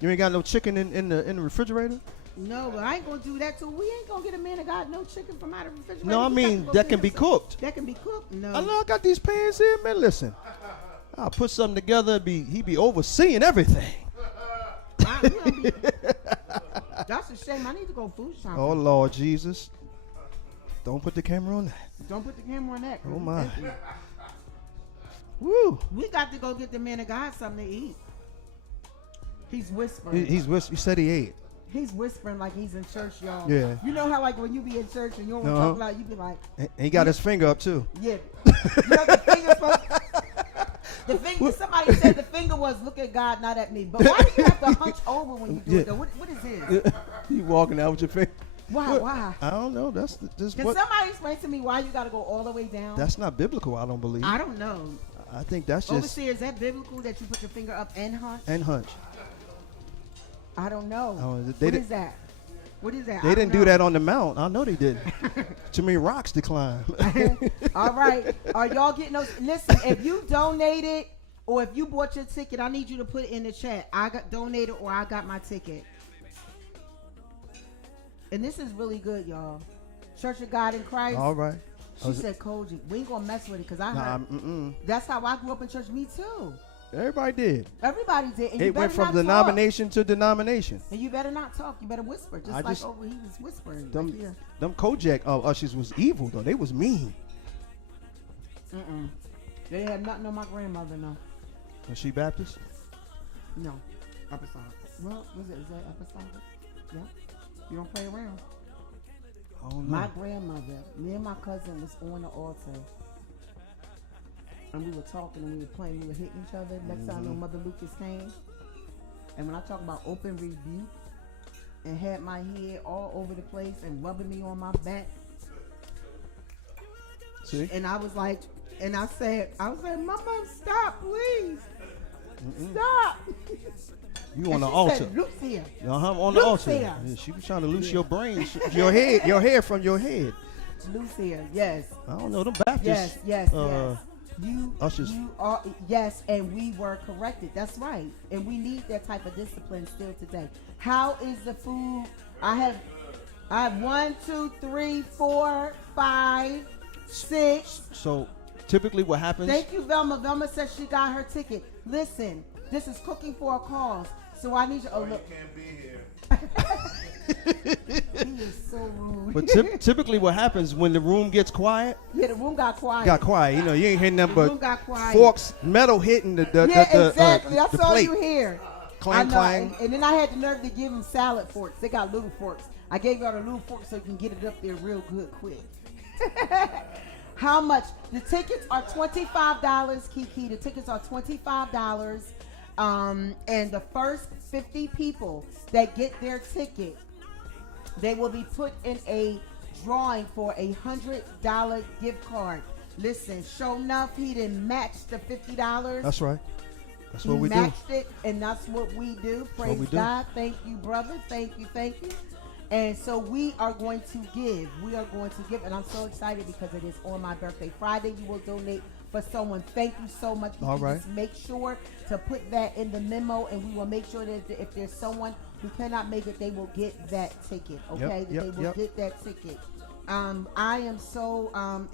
You ain't got no chicken in the refrigerator? No, but I ain't gonna do that too. We ain't gonna get a man of God no chicken from out of the refrigerator. No, I We got mean to go that get can him be some- cooked. That can be cooked. No. I know I got these pans here, man. Listen, I'll put something together. He be overseeing everything. We don't be- That's a shame. I need to go food shopping. Oh Lord Jesus! Don't put the camera on that. Don't put the camera on that. 'cause Oh it's my! empty. Woo! We got to go get the man of God something to eat. He's whispering. He said he ate. He's whispering like he's in church, y'all. Yeah. You know how like when you be in church and you don't want to Uh-huh. talk loud, you be like, And he got his finger up too. yeah. You know the finger supposed. The finger. Somebody said the finger was look at God, not at me. But why do you have to hunch over when you do Yeah. it? Though? What is this? You walking out with your finger. Why? What? Why? I don't know. That's Can what. somebody explain to me why you got to go all the way down? That's not biblical. I don't believe. I don't know. I think that's just Overseer, is that biblical that you put your finger up and hunch? and hunch. I don't know. Oh, What they is did- that? What is that? They didn't do that on the mount. I know they didn't. Too many rocks to climb. All right. Are y'all getting those? Listen, if you donated or if you bought your ticket, I need you to put it in the chat. I got donated or I got my ticket. And this is really good, y'all. Church of God in Christ. All right. She said, Koji, we ain't going to mess with it because I Nah, heard. That's how I grew up in church. Me too. everybody did. Everybody did. And you It went better from not denomination to denomination. talk. And you better not talk. You better whisper. Just I like just- over he was whispering. Them, Like here. them Kojak ushers was evil though. They was mean. They had nothing on my grandmother, no. Was she Baptist? No. Apostolic. Well, was it? Is that apostolic? Yeah. You don't play around. Oh no. My grandmother, me and my cousin was on the altar. And we were talking and we were playing, we were hitting each other. Next time I know Mother Lucas came. And when I talk about open rebuke and had my head all over the place and rubbing me on my back. See? And I was like, and I said, Mama, stop, please. Stop. You on the And she altar. said, Lucia. On the altar. Lucia. Yeah, she was trying to loose your brain, your hair from your head. Lucia, yes. I don't know them Baptists. Yes. Ushers. You are, yes, and we were corrected. That's right. And we need that type of discipline still today. How is the food? I have 1, 2, 3, 4, 5, 6. So typically what happens? Thank you, Velma. Velma says she got her ticket. Listen, this is cooking for a cause. So I need you. Oh, look. Can't be here. He is so rude. But typically what happens when the room gets quiet? Yeah, the room got quiet. You know, you ain't hearing nothing The room but got quiet. forks, metal hitting the Exactly. That's the all plate. you hear. Clang, I know. clang. And then I had the nerve to give them salad forks. They got little forks. I gave y'all the little forks so you can get it up there real good quick. How much? The tickets are $25, Kiki. The tickets are $25. And the first 50 people that get their ticket, they will be put in a drawing for a $100 gift card. Listen, sure enough, he didn't match the $50. That's right. That's He what we do. matched it, and that's what we do. Praise we do. God. Thank you, brother. Thank you. And so we are going to give. We are going to give, and I'm so excited because it is on my birthday. Friday, we will donate for someone. Thank you so much. All right. Just make sure to put that in the memo, and we will make sure that if there's someone who cannot make it, they will get that ticket. Okay, Yep, they will yep. get that ticket. I am so I'm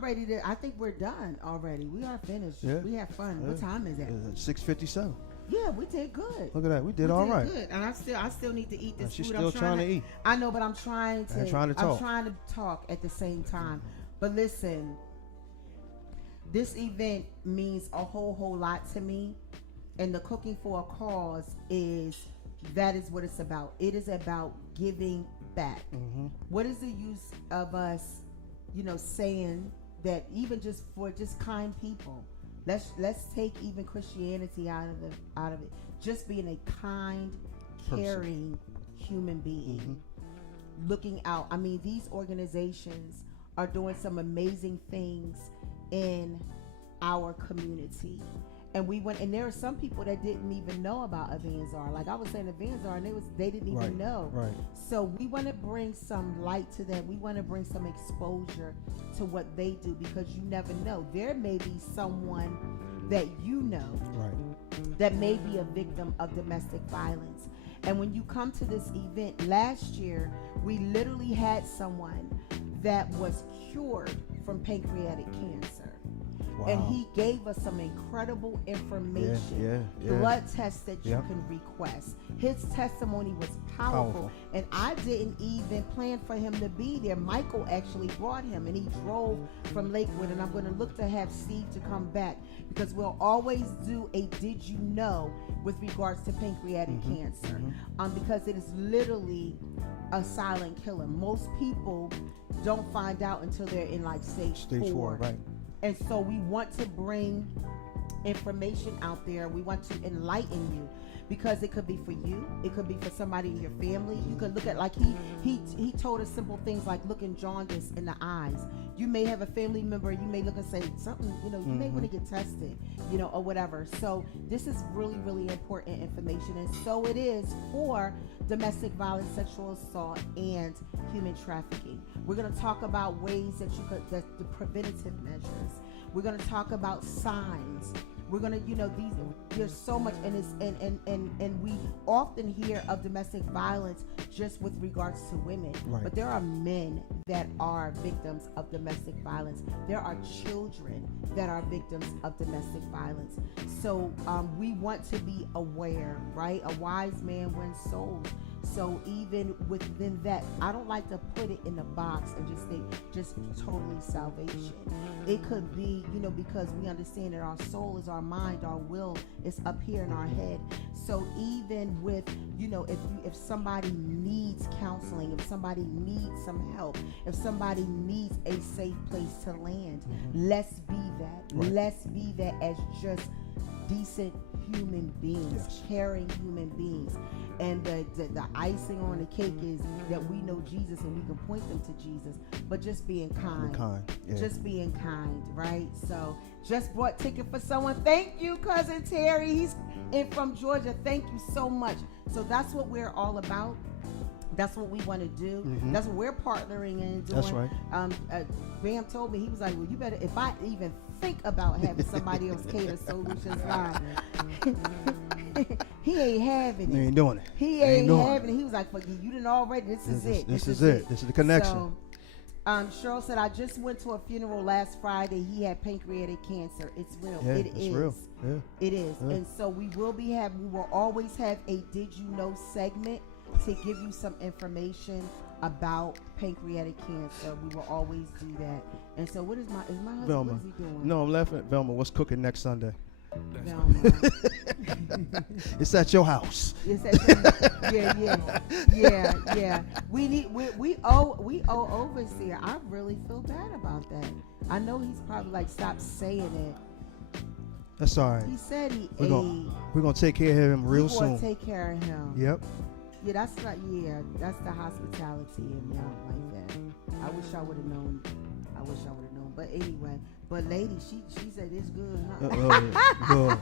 ready to. I think we're done already. We are finished. Yeah. We had fun. Yeah. What time is it? 6:57. Yeah, we did good. Look at that. We did We all did right. good. And I still need to eat this She's food. still trying to eat. I know, but I'm trying to. And trying to talk. I'm trying to talk at the same time. But listen, this event means a whole lot to me, and the Cooking for a Cause is what it's about. It is about giving back. Mm-hmm. What is the use of us, saying that even just for just kind people? Let's take even Christianity out of it. Just being a kind, caring human being. Mm-hmm. Looking out. I mean, these organizations are doing some amazing things in our community. And there are some people that didn't even know about Avanzar. Like I was saying Avanzar, and they didn't even know. Right. So we want to bring some light to them. We want to bring some exposure to what they do, because you never know. There may be someone that Right. that may be a victim of domestic violence. And when you come to this event, last year we literally had someone that was cured from pancreatic cancer. Wow. And he gave us some incredible information, Yeah. blood tests that you can request. His testimony was powerful. And I didn't even plan for him to be there. Michael actually brought him, and he drove from Lakewood. And I'm going to look to have Steve to come back, because we'll always do a did you know with regards to pancreatic cancer, because it is literally a silent killer. Most people don't find out until they're in like stage 4. Right. And so we want to bring information out there. We want to enlighten you, because it could be for you. It could be for somebody in your family. You could look at, like he told us simple things like looking jaundice in the eyes. You may have a family member, you may look and say something, you may want to get tested, or whatever. So this is really, really important information. And so it is for domestic violence, sexual assault, and human trafficking. We're going to talk about ways that the preventative measures. We're going to talk about signs. We're going to, there's so much, and we often hear of domestic violence just with regards to women. Right. But there are men that are victims of domestic violence. There are children that are victims of domestic violence. So we want to be aware, right? A wise man wins souls. So even within that, I don't like to put it in a box and just think just totally salvation. It could be, because we understand that our soul is our mind, our will is up here in our head. So even with, if somebody needs counseling, if somebody needs some help, if somebody needs a safe place to land, let's be that. Right. Let's be that as just decent human beings, caring human beings. And the icing on the cake is that we know Jesus and we can point them to Jesus, but just being kind. Just being kind, right? So just bought ticket for someone. Thank you, Cousin Terry. He's from Georgia. Thank you so much. So that's what we're all about. That's what we want to do. That's what we're partnering and doing. That's right. Bam told me, he was like, well, you better, if I even think about having somebody else cater Solutions Line, he ain't having it. He ain't doing it. He ain't having it. He was like, fuck you didn't already. This is it. This is it. This is the connection. So, Cheryl said, I just went to a funeral last Friday. He had pancreatic cancer. It's real. Yeah, It is. real. Yeah. It is. Yeah. And so we will always have a Did You Know segment to give you some information about pancreatic cancer. We will always do that. And so is my husband, Velma. what is he doing? No, I'm laughing at Velma. What's cooking next Sunday? Velma. It's at your house. It's at yeah. We owe overseer. I really feel bad about that. I know he's probably like, stop saying it. That's all right. He said We're gonna take care of him real soon. We're gonna take care of him. Yep. Yeah, that's the hospitality in me. I don't like that. I wish I would have known. But anyway, lady, she said it's good, huh? Good.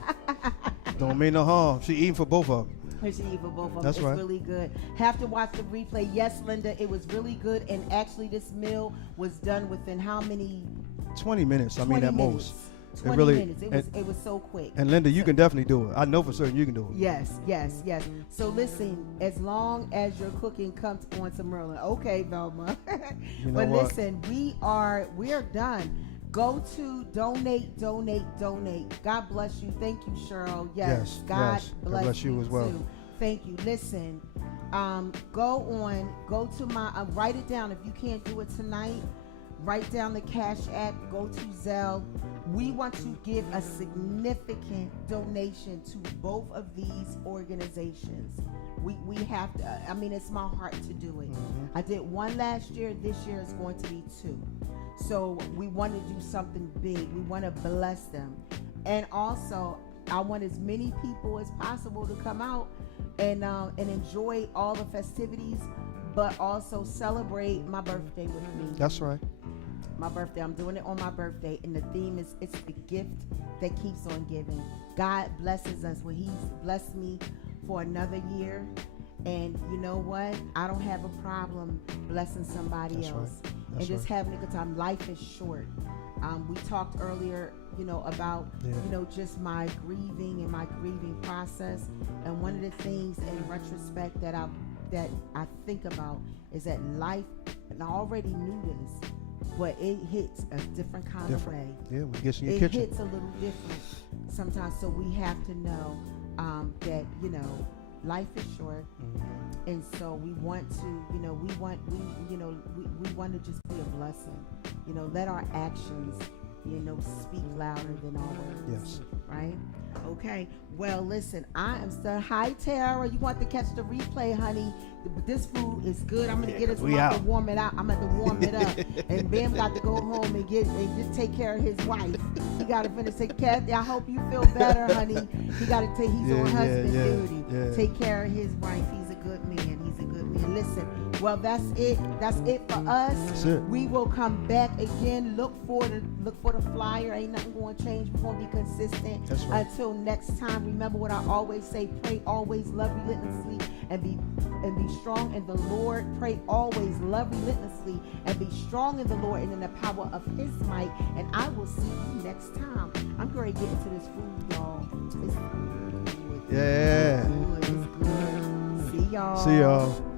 Don't mean no harm. She eating for both of them. She eating for both of them. That's it's right. really good. Have to watch the replay. Yes, Linda, it was really good. And actually, this meal was done within how many? 20 minutes. I mean, 20 at minutes. most. 20 really- minutes. It was so quick. And Linda, you can definitely do it. I know for certain you can do it. Yes. So listen, as long as your cooking comes on to Merlin. Okay, Velma. You know But what? listen, we're done. Go to donate. God bless you. Thank you, Cheryl. Yes. God bless you as well. Too. Thank you. Listen, go to my, write it down. If you can't do it tonight, write down the Cash App, go to Zelle. We want to give a significant donation to both of these organizations. We have to, I mean, it's my heart to do it. I did one last year. This year is going to be 2. So we want to do something big. We want to bless them. And also, I want as many people as possible to come out and enjoy all the festivities, but also celebrate my birthday with me. That's right. My birthday. I'm doing it on my birthday, and the theme is it's the gift that keeps on giving. God blesses us when He's blessed me for another year. And you know what? I don't have a problem blessing somebody That's else right. and That's just right. having a good time. Life is short. We talked earlier, about, just my grieving and my grieving process. And one of the things in retrospect that I think about is that life, and I already knew this, but it hits a different kind of way. Yeah, when it gets in your It kitchen. hits a little different sometimes. So we have to know that, life is short. And so we want to, we want to just be a blessing. Let our actions, speak louder than our words. Yes. Right? Okay. Well, listen, I am still. Hi, Tara. You want to catch the replay, honey? This food is good. I'm gonna get it. we I'm out. to warm it out. I'm gonna warm it up. And Bam got to go home and just take care of his wife. He got to finish. Say, Kathy, I hope you feel better, honey. He got to take. He's on husband duty. yeah. Take care of his wife. He's a good man. Listen. Well, that's it. That's it for us. That's it. We will come back again. Look for the flyer. Ain't nothing going to change. We're going to be consistent. That's right. Until next time. Remember what I always say: pray always, love relentlessly, and be strong in the Lord. Pray always, love relentlessly, and be strong in the Lord and in the power of His might. And I will see you next time. I'm going to get into this food, y'all. It's good. Yeah. It's good. See y'all. See y'all.